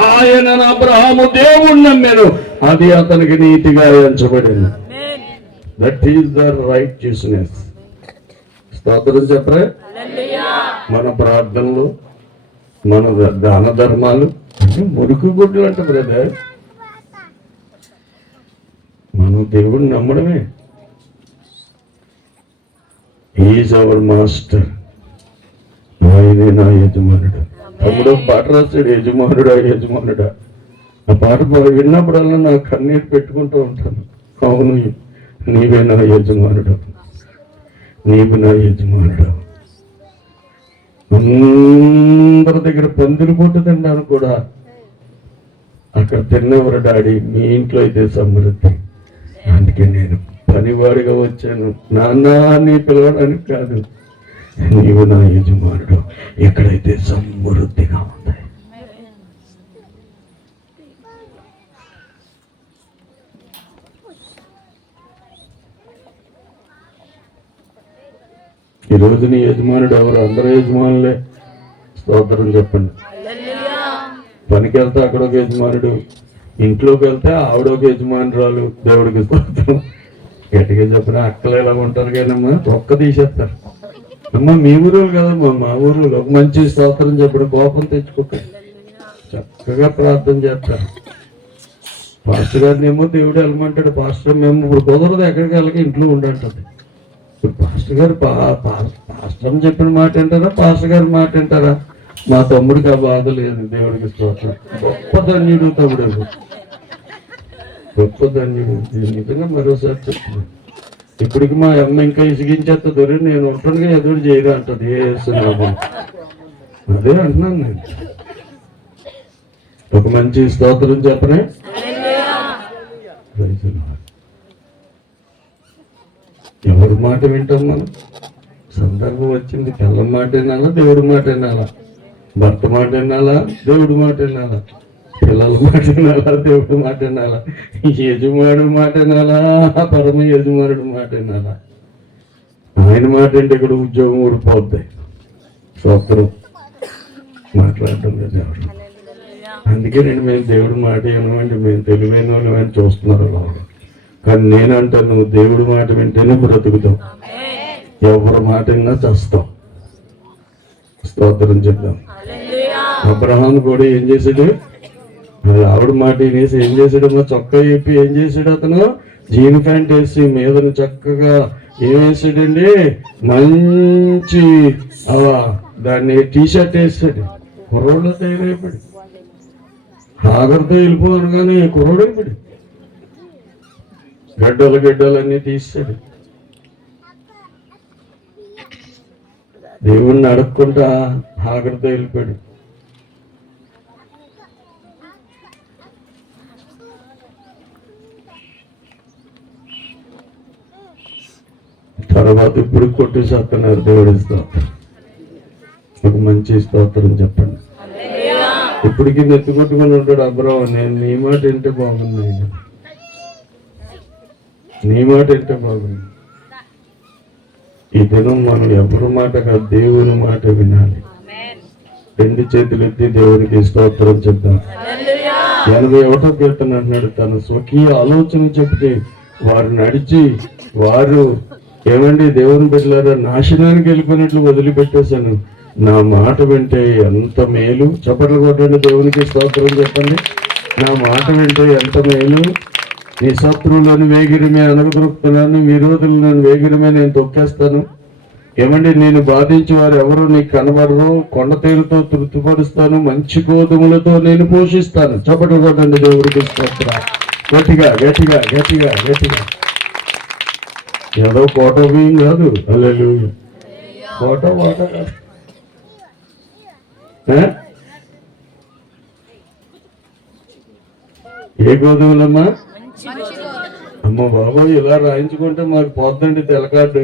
ఆయనను అబ్రహాము దేవుడు నమ్మాను, అది అతనికి నీతిగా ఎంచబడింది. That is the righteousness. స్తోత్రం చెప్పరా? మన ప్రార్థనలు, మన దాన ధర్మాలు మురికి గుడ్లు అంట బ్రదర్. మనం దేవుడిని నమ్మడమే. Is our master. ఆయనే నా యజమానుడు. తమ్ముడు పాట రాస్తాడు, యజమానుడా యజమానుడా. ఆ పాట విన్నప్పుడల్లా నా కన్నీరు పెట్టుకుంటూ ఉంటాను. అవును, నీవే నా యజమానుడు, నీవు నా యజమానుడు. అందరి దగ్గర పందిరి పొట్టు తిన్నాను కూడా, అక్కడ తిన్నెవరు డాడీ? మీ ఇంట్లో అయితే సమృద్ధి. అందుకే నేను పనివాడిగా వచ్చాను, నాన్న నీ పిలవడానికి కాదు. నీవు నా యజమానుడు, ఎక్కడైతే సమృద్ధిగా ఉంది. ఈరోజు నీ యజమానుడు ఎవరు? అందరూ యజమానులే. స్తోత్రం చెప్పండి. పనికి వెళ్తే అక్కడ ఒక యజమానుడు, ఇంట్లోకి వెళ్తే ఆవిడొక యజమానురాలు. దేవుడికి స్తోత్రం. గట్టిగా చెప్పిన అక్కలు ఎలా ఉంటారు కానమ్మా, ఒక్క తీసేస్తారు. అమ్మ మీ ఊరు కదమ్మా, మా ఊరు. ఒక మంచి స్తోత్రం చెప్పడం, కోపం తెచ్చుకోక చక్కగా ప్రార్థన చేస్తారు. పాస్టర్ గారిని ఏమో దేవుడు వెళ్ళమంటాడు, పాస్టర్ మేము ఇప్పుడు కుదరదు, ఎక్కడికి వెళ్ళక ఇంట్లో ఉండంటది. ఇప్పుడు పాస్టర్ గారు పాస్టర్ చెప్పిన మాట వింటారా, పాస్టర్ గారి మాట వింటారా? మా తమ్ముడికి ఆ బాధ లేదు. దేవుడికి స్తోత్రం. గొప్ప ధన్యుడు తమ్ముడు, గొప్ప ధన్యుడు. నిజంగా మరోసారి చెప్తున్నాను. ఇప్పటికి మా అమ్మ ఇంకా ఇసిగించేస్తా, దొరి నేను ఉంటుండగా ఎదురు చేయరా అంటది. అదే అంటున్నాను నేను. ఒక మంచి స్తోత్రం చెప్పనే. ఎవరి మాట వింటాం మనం? సందర్భం వచ్చింది. పిల్లల మాట వినాలా, దేవుడి మాట వినాలా? భర్త మాట వినాలా, దేవుడి మాట వినాలా? పిల్లల మాట వినాలా, దేవుడి మాట వినాలా? యజమానుడు మాట వినాలా, పరమ యజమానుడు మాట వినాలా? ఆయన మాట అంటే ఇక్కడ ఉద్యోగం ఊడిపోద్ది. స్తోత్రం. మాట్లాడటం లేదు ఎవరు. అందుకే మేము దేవుడి మాట వినమంటే మేము తెలివైన వాళ్ళు అని చూస్తున్నారు వాళ్ళు. కానీ నేనంటాను, నువ్వు దేవుడి మాట వింటేనే బ్రతుకుతావు, ఎవరి మాట విన్నా చస్తాం. స్తోత్రం చెప్తాం. అబ్రహాం కూడా ఏం చేశాడు? ఆవిడ మాట వినేసి ఏం చేశాడమ్మా? చొక్కా చెప్పి ఏం చేశాడు? అతను జీన్ ప్యాంట్ వేసి మీదను చక్కగా ఏం వేసాడండి? మంచి దాన్ని టీషర్ట్ వేసాడు. కుర్రోళ్ళు తయారైపోయాడు. హాగర్తో వెళ్ళిపోను కానీ కుర్రోడు అయిపోయాడు. గడ్డలన్నీ తీసాడు. దేవుణ్ణి అడగకుండా హాగర్తో వెళ్ళిపోయాడు. తర్వాత ఇప్పుడు కొట్టేసేస్తున్నారు. దేవుడి స్తోత్రం. ఒక మంచి స్తోత్రం చెప్పండి. ఇప్పటికీ నెత్తి కొట్టుకుని ఉంటాడు అబ్రహం. నేను నీ మాట వింటే బాగుంది, నీ మాట వింటే బాగుంది. ఈ దినం మనం ఎవరి మాట కాదు, దేవుని మాట వినాలి. రెండు చేతులు ఎత్తి దేవునికి స్తోత్రం చెప్తాం. 81వ కీర్తన అంటున్నాడు, తన స్వకీయ ఆలోచన చెప్తే వారు నడిచి వారు ఏమండి దేవుని బిడ్డలారా నాశనానికి వెళ్ళిపోయినట్లు వదిలిపెట్టేశాను, నా మాట వింటే ఎంత మేలు. చప్పట్లు కొట్టండి, దేవునికి స్తోత్రం చెప్పండి. నా మాట వింటే ఎంత మేలు. నీ శత్రువులను వేగిరమే అనగదొరుకుతున్నాను, విరోధులను వేగిరమే నేను తొక్కేస్తాను. ఏమండి నేను బాధించే వారు ఎవరు నీకు కనబడరు. కొండ తేలుతో తృప్తిపరుస్తాను, మంచి గోధుమలతో నేను పోషిస్తాను. చప్పట్లు కొట్టండి, దేవుడికి స్తోత్రం. గట్టిగా గట్టిగా గట్టిగా గట్టిగా. ఏదో కోట బియ్యం కాదు, హల్లెలూయా. కోట కాదు. ఏ గోధుమలమ్మా? అమ్మ బాబాయ్, ఇలా రాయించుకుంటే మాకు పోద్దండి తెలకాడు.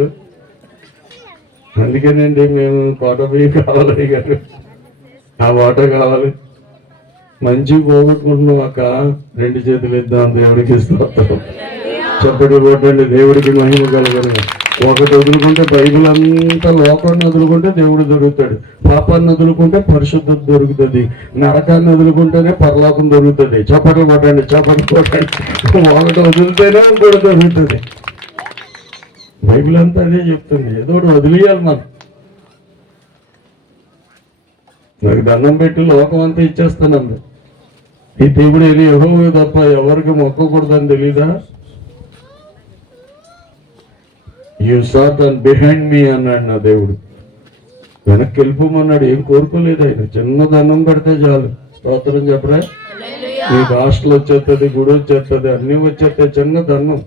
అందుకేనండి మేము కోట బియ్యం కావాలి గారు, ఆ వాటర్ కావాలి. మంచి పోగొట్టుకుంటున్నాం అక్క. రెండు చేతులు ఇద్దాం, దేవుడికి స్తోత్రం. చప్పట్లు కొట్టండి, దేవుడికి మహిమ కలుగును. ఒకటి వదులుకుంటే బైబిల్ అంతా, లోకాన్ని వదులుకుంటే దేవుడు దొరుకుతాడు, పాపాన్ని వదులుకుంటే పరిశుద్ధత దొరుకుతుంది, నరకాన్ని వదులుకుంటేనే పరలోకం దొరుకుతుంది. చప్పట్లు కొట్టండి, చప్పట్లు కొట్టండి. ఒకటి వదిలితేనే ఇంకోటి దొరుకుతుంది. బైబిల్ అంతా అదే చెప్తుంది. ఏదో ఒకటి వదిలేయాలి మనం. నాకు దండం పెట్టి లోకం అంతా ఇచ్చేస్తానంది. ఈ దేవుడు వెళ్ళి యెహోవా తప్ప ఎవరికి మొక్కకూడదని తెలీదా? You Satan behind me అన్నాడు నా దేవుడు. వెనక్కి వెళ్ళిపోమన్నాడు. ఏం కోరుకోలేదు ఆయన. చిన్న దండం పెడితే చాలు. స్తోత్రం చెప్పరా? మీకు హాస్టల్ వచ్చేస్తుంది, గుడి వచ్చేస్తుంది, అన్నీ వచ్చేస్తాయి. చిన్న దండం,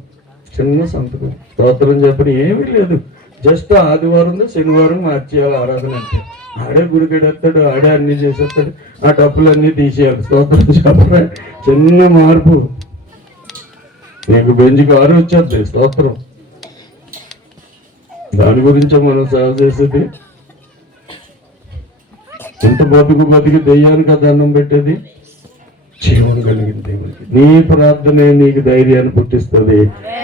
చిన్న సంతకం. స్తోత్రం చెప్పని ఏమీ లేదు. జస్ట్ ఆదివారం శనివారం మార్చేయాలి ఆరాధన అంటే. ఆడే గుడికెడేస్తాడు, ఆడే అన్ని చేసేస్తాడు, ఆ డబ్బులన్నీ తీసేయాలి. స్తోత్రం చెప్పరా? చిన్న మార్పు. నీకు బెంచ్ కారు వచ్చేది. స్తోత్రం. దాని గురించే మనం సేవ చేసేది. ఎంత బతికి దెయ్యానికి దండం పెట్టేది. జీవం కలిగింది దేవునికి. నీ ప్రార్థనే నీకు ధైర్యాన్ని పుట్టిస్తుంది,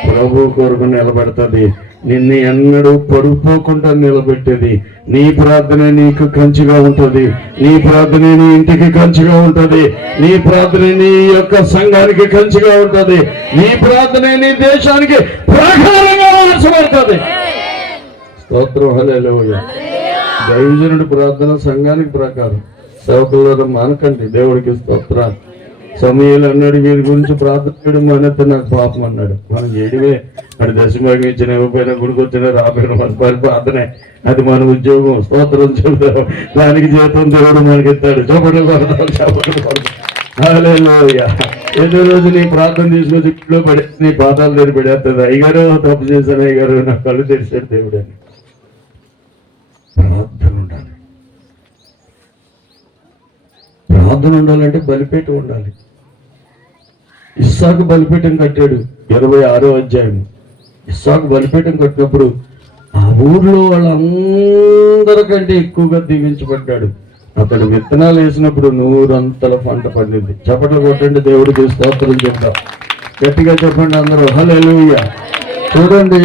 ప్రభు కొరకు నిలబెడుతుంది, నిన్ను ఎన్నడూ పడిపోకుండా నిలబెట్టేది. నీ ప్రార్థనే నీకు కంచిగా ఉంటుంది, నీ ప్రార్థనే నీ ఇంటికి కంచిగా ఉంటుంది, నీ ప్రార్థనే నీ యొక్క సంఘానికి కంచిగా ఉంటుంది, నీ ప్రార్థనే నీ దేశానికి ప్రాకారంగా మార్చబడుతుంది. స్తోత్రం. హల్లెలూయా. దైవజనుడి ప్రార్థన సంఘానికి ప్రకారం. సేవకుల మానకండి. దేవుడికి స్తోత్ర. సమయాలు అన్నాడు, వీరి గురించి ప్రార్థన చేయడం మానేస్తే నాకు పాపం అన్నాడు. మనం చేయడమే. అది దశభాగం ఇచ్చిన, ఇవ్వకపోయినా, గుడికి వచ్చినా రాబోయిన మన ప్రార్థనే. అది మన ఉద్యోగం. స్తోత్రం చెబుతాం. దానికి జీతం దేవుడు మనకి ఇస్తాడు. చప్పట్లు కొడతాం, చప్పట్లు కొడతాం. హల్లెలూయా. ఏదో రోజు నీ ప్రార్థన తీసుకొచ్చి ఇంట్లో పడి నీ పాదాలు దగ్గర పెడేస్తుంది. అయ్యగారు తప్పు చేశాను, అయ్యగారు నా కళ్ళు తెరిచాడు దేవుడు అని. ప్రార్థన ఉండాలి. ప్రార్థన ఉండాలంటే బలిపీఠం ఉండాలి. ఇస్సాకు బలిపీఠం కట్టాడు. 26వ అధ్యాయం. ఇస్సాకు బలిపీఠం కట్టినప్పుడు ఆ ఊర్లో వాళ్ళందరికంటే ఎక్కువగా దీవించబడ్డాడు. అతడు విత్తనాలు వేసినప్పుడు 100 పంట పండింది. చప్పట్లు కొట్టండి, దేవుడికి స్తోత్రం చెప్తాం. గట్టిగా చెప్పండి అందరూ. హల్లెలూయా. చూడండి,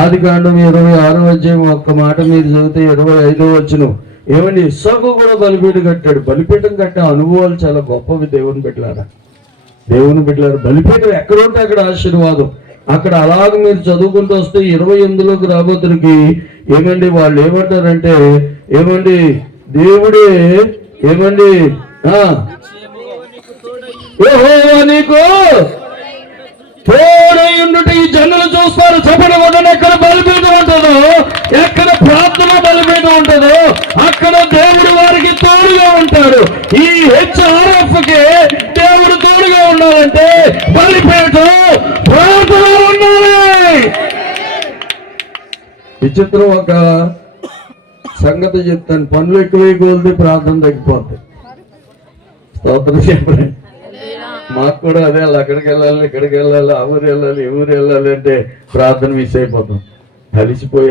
ఆదికాండం 26వ అధ్యాయం ఒక్క మాట మీరు చదివితే 25వ వచనం. ఏమండి, ఇస్సాకు కూడా బలిపీఠం కట్టాడు. బలిపీఠం కట్టే అనుభవాలు చాలా గొప్పవి. దేవుని బిడ్డలారా, దేవుని బిడ్డలారా, బలిపీఠం ఎక్కడ ఉంటే అక్కడ ఆశీర్వాదం. అక్కడ అలాగ మీరు చదువుకుంటూ వస్తే 28లోకి రాబోతునికి ఏమండి వాళ్ళు ఏమంటారంటే, ఏమండి దేవుడే ఏమండి యెహోవా నీకు తోడై ఉండుట ఈ జనులు చూస్తారు. చెప్పడం ఎక్కడ బలిపీఠం ఉంటుందో, ఎక్కడ ప్రార్థన బలిపీఠం ఉంటుందో అక్కడ దేవుడు వారికి తోడుగా ఉంటాడు. ఈ HRF కి దేవుడు తోడుగా ఉండాలంటే బలిపీఠం, ప్రార్థన ఉండాలి. విచిత్రం ఒక సంగతి చెప్తాను. పనులు ఎక్కువై కోల్ది ప్రార్థన తగ్గిపోతాయి. స్తోత్రం చెప్పండి. మాకు కూడా అదే, అక్కడికి వెళ్ళాలి, ఇక్కడికి వెళ్ళాలి, ఆ ఊరు వెళ్ళాలి, ఈ ఊరు వెళ్ళాలి అంటే ప్రార్థన మిస్ అయిపోతాం. అలిసిపోయి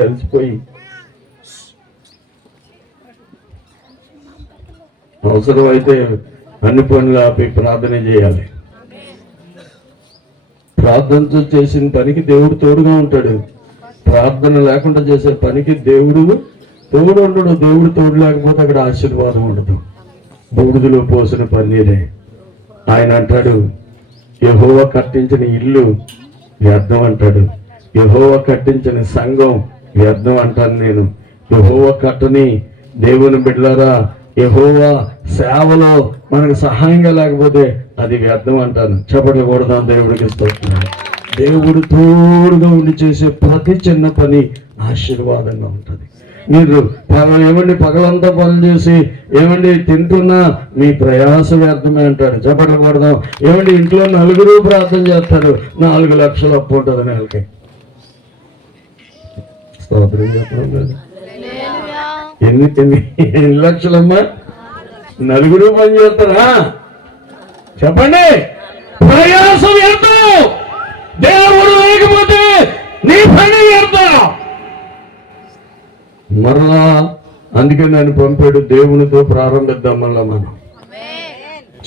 అవసరం అయితే అన్ని పనులు ఆపి ప్రార్థన చేయాలి. ప్రార్థనతో చేసిన పనికి దేవుడు తోడుగా ఉంటాడు. ప్రార్థన లేకుండా చేసే పనికి దేవుడు తోడు ఉండడు. దేవుడు తోడు లేకపోతే అక్కడ ఆశీర్వాదం ఉండదు. బూడిదలో పోసిన పన్నీరే. ఆయన అంటాడు, యెహోవా కట్టించిన ఇల్లు వ్యర్థం అంటాడు. యెహోవా కట్టించిన సంఘం వ్యర్థం అంటాను నేను. యెహోవా కట్టని దేవుని బిడ్డలారా, యెహోవా సేవలో మనకు సహాయంగా లేకపోతే అది వ్యర్థం అంటాను. చప్పట్లు కొడదాం, దేవుడికి స్తోత్రం. దేవుడు తోడుగా ఉండి చేసే ప్రతి చిన్న పని ఆశీర్వాదంగా ఉంటుంది. మీరు ఏమండి పగలంతా పనులు చేసి ఏమండి తింటున్నా మీ ప్రయాస వ్యర్థమే అంటాడు. చప్పట్లు కొడదాం. ఏమండి ఇంట్లో 4 ప్రార్థన చేస్తారు, 4 లక్షలు అప్పు ఉంటుంది నెలకి. స్తోత్రం చెప్పడం లేదు. ఎన్ని లక్షలమ్మా? 4 పని చేస్తారా? చెప్పండి. ప్రయాస వ్యర్థం. దేవుడు లేకపోతే నీ పని వ్యర్థం. మరలా అందుకే నన్ను పంపాడు. దేవునితో ప్రారంభిద్దాం. మళ్ళా మనం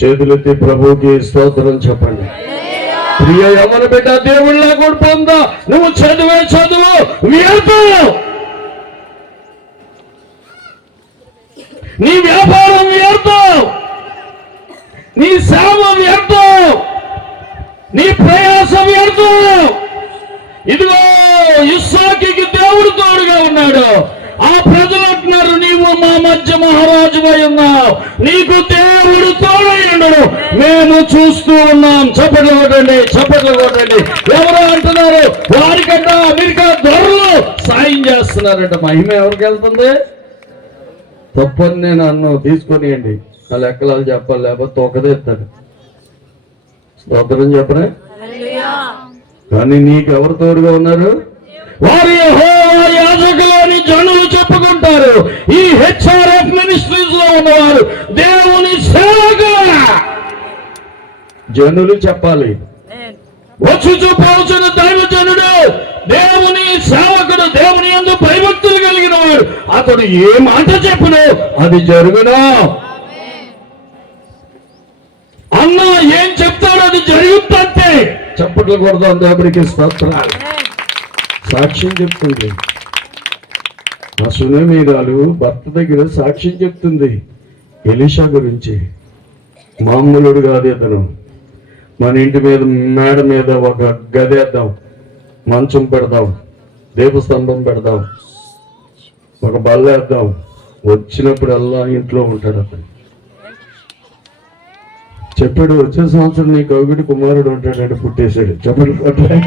చేతులెత్తి ప్రభువుకి స్తోత్రం చెప్పండి. ప్రియ యవ్వన బిడ్డ, దేవుళ్ళ కూడా పొందా, నువ్వు చదువు వ్యర్థం, నీ వ్యాపారం వ్యర్థం, నీ సేవ వ్యర్థం, నీ ప్రయాస వ్యర్థం. ఇదిగో ఇస్సాకుకి దేవుడు తోడుగా ఉన్నాడు. ఆ ప్రజలు అంటున్నారు, నీవు మా మధ్య మహారాజువై ఉన్నావు, నీకు దేవుడు తోడై ఉండడు, మేము చూస్తూ ఉన్నాం. చప్పట్లు కొట్టండి. ఎవరు అంటున్నారు? వారికన్నా అమెరికా ధరలు సాయం చేస్తున్నారంట. మహిమ ఎవరికి వెళ్తుంది? తప్పని నేను అన్ను తీసుకొనియండి, ఆ లెక్కలు చెప్పాలి, లేకపోతే తొక్కదేస్తాడు. స్తోత్రం చెప్పనే. కానీ నీకెవరు తోడుగా ఉన్నారు? వారి యెహోవా యాజకులని జనులు చెప్పుకుంటారు. ఈ హెచ్ఆర్ఎఫ్ మినిస్ట్రీస్ లో ఉన్నవారు దేవుని సేవకులు. జనులు చెప్పాలి. వచ్చుపోవచ్చిన దైవజనుడు, దేవుని సేవకుడు, దేవుని యందు భయభక్తులు కలిగిన వాడు, అతడు ఏ మాట చెప్పును అది జరుగును. అన్న ఏం చెప్తాడో అది జరుగుతుంటే చప్పట్లు కొడదాం. దేవుడికి స్తోత్రాలు. సాక్ష్యం చెప్తుంది. ఆ సునమీరాలు భర్త దగ్గర సాక్ష్యం చెప్తుంది ఎలీషా గురించి. మామూలుడు కాదు అతను. మన ఇంటి మీద మేడ మీద ఒక గదేద్దాం, మంచం పెడదాం, దీపస్తంభం పెడదాం, ఒక బల్లేద్దాం, వచ్చినప్పుడల్లా ఇంట్లో ఉంటాడు అతను. చెప్పాడు, వచ్చే సంవత్సరం నీ కౌగిడి కుమారుడు ఉంటాడని పుట్టేశాడు. చప్పట్లు కొట్టలే.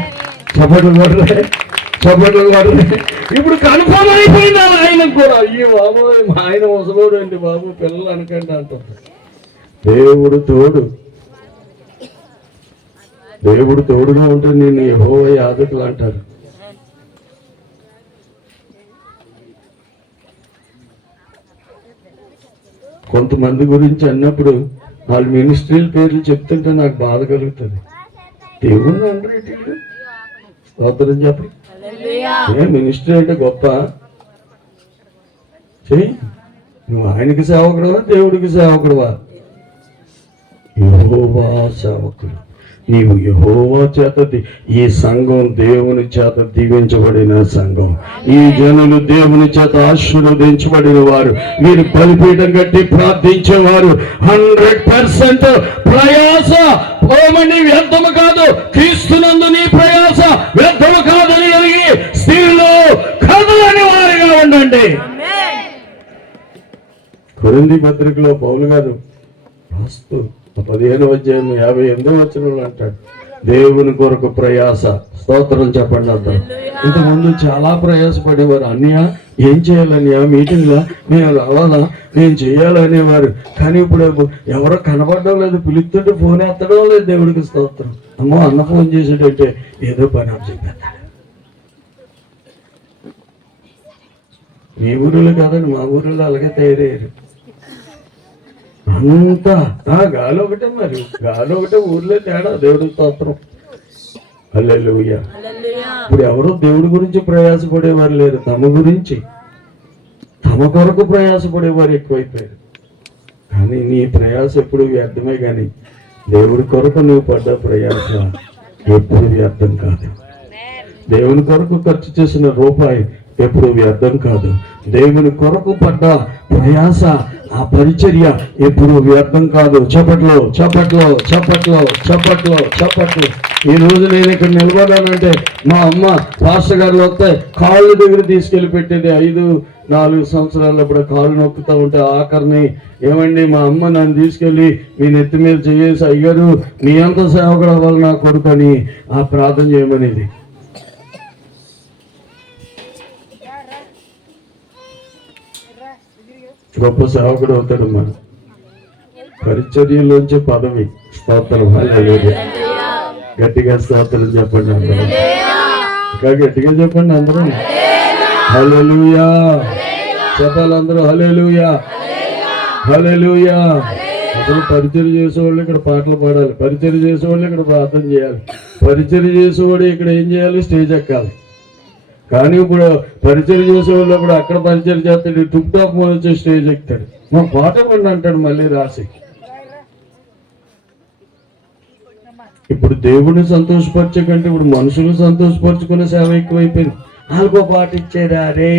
ఇప్పుడు కన్ఫర్మ్ అయిపోయింది ఆయనకు కూడా. అయ్యో బాబు, మా ఆయన ముసలోడు అండి బాబు, పిల్లలు అనకండి అంటుంది. దేవుడు తోడుగా ఉంటే నేను యెహోవా యాజకులు అంటారు. కొంతమంది గురించి అన్నప్పుడు వాళ్ళ మినిస్ట్రీల పేర్లు చెప్తుంటే నాకు బాధ కలుగుతుంది. దేవుణ్ణి అందరూ స్తోత్రం చెప్పి మినిస్ట్రీ అంటే గొప్ప చెయ్యి. నువ్వు ఆయనకి సేవకుడువా, దేవుడికి సేవకుడువా? యెహోవా సేవకుడు. నీవు యెహోవా చేత, ఈ సంఘం దేవుని చేత దీవించబడిన సంఘం, ఈ జనులు దేవుని చేత ఆశీర్వదించబడిన వారు, వీరు బలిపీఠం కట్టి ప్రార్థించేవారు. 100% ప్రయాస పోమని వ్యర్థము కాదు, క్రీస్తునందు నీ ప్రయాస వ్యర్థము కాదని ఎరిగి స్త్రీలు కదలని వారిగా ఉండండి. కొరింథీ పత్రికలో పౌలు గారు రాస్తూ 15వ అధ్యాయం 58వ వచనంలో అంటాడు, దేవుని కొరకు ప్రయాస. స్తోత్రం చెప్పండి. అర్థం. ఇంతకుముందు చాలా ప్రయాసపడేవారు. అన్నయ్య ఏం చేయాలన్నయ్య, మీటింగ్లో మేము రావాలా, నేను చేయాలనేవారు. కానీ ఇప్పుడు ఎవరో కనబడడం లేదు, పిలుస్తుంటే ఫోన్ ఎత్తడం లేదు. దేవుడికి స్తోత్రం. అమ్మో, అన్న ఫోన్ చేసేటంటే ఏదో పని అని చెప్పేస్తాడు. మీ ఊరిలో కాదండి, మా ఊరిలో అలాగే తయారయ్యారు. అంతా గాలి ఒకటే, మరి గాలి ఒకటే, ఊర్లో తేడా. దేవుడి స్తోత్రం. హల్లెలూయా. ఇప్పుడు ఎవరో దేవుడి గురించి ప్రయాసపడేవారు లేరు, తమ గురించి, తమ కొరకు ప్రయాసపడేవారు ఎక్కువైపోయారు. కానీ నీ ప్రయాస ఎప్పుడు వ్యర్థమే, కానీ దేవుడి కొరకు నువ్వు పడ్డ ప్రయాస ఎప్పుడు వ్యర్థం కాదు. దేవుని కొరకు ఖర్చు చేసిన రూపాయి ఎప్పుడు వ్యర్థం కాదు. దేవుని కొరకు పడ్డ ప్రయాస, ఆ పరిచర్య ఎప్పుడు వ్యర్థం కాదు. చప్పట్లో. ఈ రోజు నేను ఇక్కడ నిలబడానంటే మా అమ్మ పాస్టర్ గారు వస్తే కాళ్ళ దగ్గర తీసుకెళ్లి పెట్టేది. 5-4 సంవత్సరాలప్పుడు కాళ్ళు నొక్కుతూ ఉంటే ఆఖరిని, ఏమండి మా అమ్మ నన్ను తీసుకెళ్లి మీ నెత్తి మీద చేసి, అయ్యారు నీ అంత సేవకుడు అవ్వాలి నా కొడుకు అని ఆ ప్రార్థన చేయమనేది. గొప్ప సేవకుడు అవుతాడు. మన పరిచర్యలోంచి పదవి. స్తోత్రం. హల్లెలూయా. గట్టిగా స్తోత్రం చెప్పండి అందరూ. ఇంకా గట్టిగా చెప్పండి అందరూ. హల్లెలూయా చెప్పాలి అందరూ. హల్లెలూయా. అసలు పరిచర్య చేసేవాళ్ళు ఇక్కడ పాటలు పాడాలి, పరిచర్య చేసేవాళ్ళు ఇక్కడ ప్రార్థన చేయాలి, పరిచర్య చేసేవాడు ఇక్కడ ఏం చేయాలి, స్టేజ్ ఎక్కాలి. కానీ ఇప్పుడు పరిచయం చేసేవాళ్ళు కూడా అక్కడ పరిచయం చేస్తాడు, టుప్ టాప్ వచ్చి స్టేజ్ ఎక్కుతాడు. మా పాట పండి అంటాడు మళ్ళీ రాసి. ఇప్పుడు దేవుడిని సంతోషపరిచే కంటే ఇప్పుడు మనుషులు సంతోషపరచుకునే సేవ ఎక్కువైపోయింది. నాలుగో పాట ఇచ్చారా రే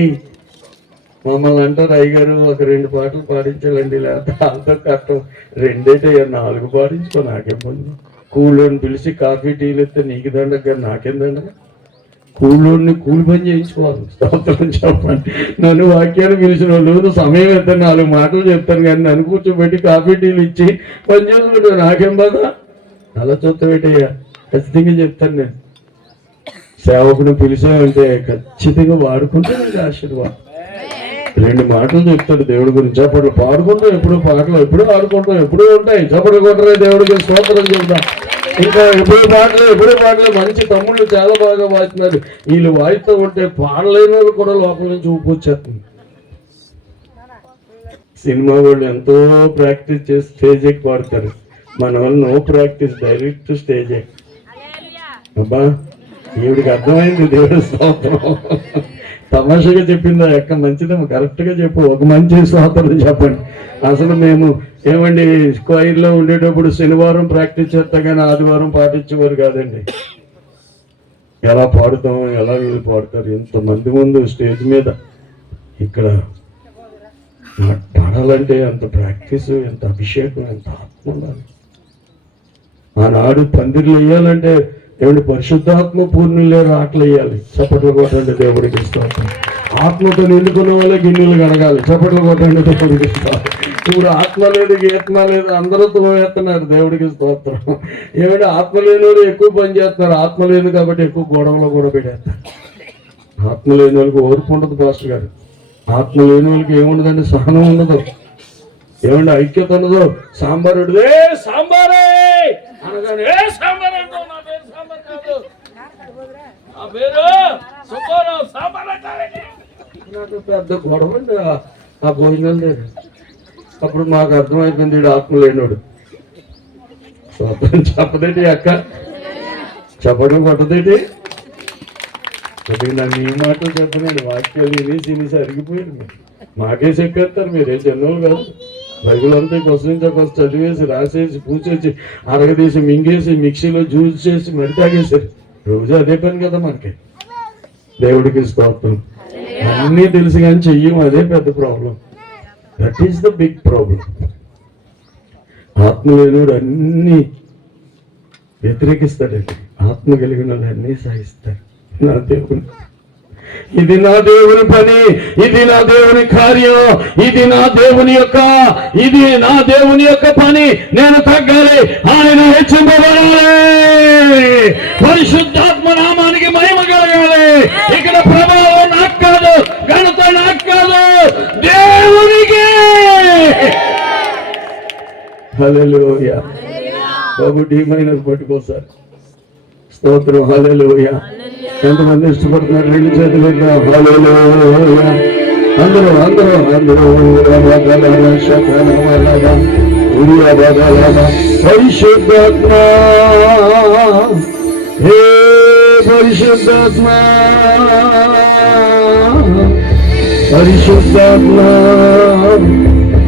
మమ్మల్ని అంటారు, అయ్యగారు ఒక 2 పాటలు పాడించాలండి, లేకపోతే వాళ్ళతో కష్టం. 2 4 పాడించుకో, నాకేం పొంది. కూలోని పిలిచి కాఫీ టీలు ఇస్తే నీకు దండగా నాకేం దండగా. కూలోని కూలి పని చేయించుకోవాలి. స్తోత్రం చెప్పండి. నన్ను వాక్యాలు పిలిచిన వాళ్ళు సమయం ఇస్తాను, 4 మాటలు చెప్తాను, కానీ నన్ను కూర్చోబెట్టి కాఫీ టీలు ఇచ్చి పని చేసుకుంటా నాకేం బాధ. అలా చూస్తాబెట్టయ్యా, ఖచ్చితంగా చెప్తాను నేను. సేవకుని పిలిచామంటే ఖచ్చితంగా వాడుకుంటే నాకు ఆశీర్వాదం. 2 మాటలు చెప్తాడు దేవుడి గురించి. అప్పుడు పాడుకుంటాం, ఎప్పుడు పాటలు ఎప్పుడు ఆడుకుంటాం, ఎప్పుడూ ఉంటాయి. చప్పట్లు కొట్టరే దేవుడికి స్తోత్రం చెప్తాం. ఇంకా ఎప్పుడు పాటలు మంచి తమ్ముళ్ళు చాలా బాగా వాయిస్తున్నారు. వీళ్ళు వాయిస్తూ ఉంటే పాడలేని వాళ్ళు కూడా లోపల నుంచి ఊపొచ్చేస్తుంది. సినిమా వాళ్ళు ఎంతో ప్రాక్టీస్ చేసి స్టేజ్ ఎక్కి పాడతారు. మన వాళ్ళు నో ప్రాక్టీస్, డైరెక్ట్ స్టేజ్ ఎక్కి. అబ్బా ఈవిడికి అర్థమైంది దేవుడి స్తోత్రం. తమాషగా చెప్పిందా ఎక్క మంచిదేమో, కరెక్ట్గా చెప్పు, ఒక మంచి స్తోత్రం చెప్పండి. అసలు మేము ఏమండి స్క్వైర్లో ఉండేటప్పుడు శనివారం ప్రాక్టీస్ చేస్తా కానీ ఆదివారం పాటించేవారు కాదండి. ఎలా పాడుతామో ఎలా వీళ్ళు పాడతారు, ఎంతమంది ముందు స్టేజ్ మీద. ఇక్కడ పాడాలంటే ఎంత ప్రాక్టీసు, ఎంత అభిషేకం, ఎంత ఆత్మ ఉండాలి. ఆనాడు పందిర్లు వేయాలంటే ఏమంటే పరిశుద్ధాత్మ పూర్ణులే రాట్లు వేయాలి. చప్పట్లు కొట్టండి దేవుడికి స్తోత్రం. ఆత్మతో నిండుకున్న వాళ్ళే గిన్నెలు కడగాలి. చప్పట్లు కొట్టండి దేవుడికి స్తోత్రం. ఇప్పుడు ఆత్మ లేదు, గీత్మ లేదు, అందరితో వేస్తున్నారు దేవుడికి స్తోత్రం. ఏమంటే ఆత్మ లేని వాళ్ళు ఎక్కువ పని చేస్తున్నారు, ఆత్మ లేదు కాబట్టి ఎక్కువ గొడవలో కూడా పెట్టేస్తారు. ఆత్మ లేని వాళ్ళకి ఓర్పు ఉండదు పాస్టర్ గారు. ఆత్మ లేని వాళ్ళకి ఏముండదండి, సహనం ఉండదు, ఏమంటే ఐక్యత ఉండదు. సాంబార్ ఉడిదే సాంబారే అనగానే సాంబార్ అంటావు, నా పేరు సాంబార్ కాదు, నా పేరు సుబ్బారావు సాంబార్ అంటారండి. నాకు పెద్ద గొడవ అండి ఆ భోజనం లేదు. అప్పుడు మాకు అర్థమైపోయింది వీడు ఆత్మ లేనోడు. చెప్పదేటి అక్క, చెప్పడం కొట్టదేటి. అది నన్ను ఈ మాటలు చెప్పనండి, వాక్యాలు వినేసి అరిగిపోయారు. మాకే చెప్పేస్తారు, మీరేం చిన్నోళ్ళు కాదు. బైబిల్ అంతా కొంచెం చదివేసి రాసేసి పూసేసి అరగదీసి మింగేసి మిక్సీలో జ్యూస్ చేసి మరి తాగేసారు. రోజు అదే పని కదా మనకి. దేవుడికి స్తోత్రం. అన్నీ తెలుసు కానీ చెయ్యం, అదే పెద్ద problem. That is the big problem. ఆత్మ లేనివాడు అన్నీ వ్యతిరేకిస్తాడండి, ఆత్మ కలిగిన వాళ్ళు అన్నీ సహిస్తారు. నా దేవుడు, ఇది నా దేవుని పని, ఇది నా దేవుని కార్యం, ఇది నా దేవుని యొక్క పని. నేను తగ్గాలి, ఆయన హెచ్చింపబడాలి, పరిశుద్ధాత్మ నామానికి మహిమ కలగాలి. ఇక్కడ ప్రభావం నాకు కాదు, ఘనత నాకు కాదు, దేవునికి. హల్లెలూయా. బాబు D- పట్టుకోసారి స్తోత్రం. హల్లెలూయా. ఎంతమంది ఇష్టపడుతున్నారు? 2 చేతులు హల్లెలూయా. అందరూ పరిశుద్ధాత్మ, హే పరిశుద్ధాత్మ, పరిశుద్ధాత్మ,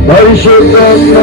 పరిశుద్ధాత్మ,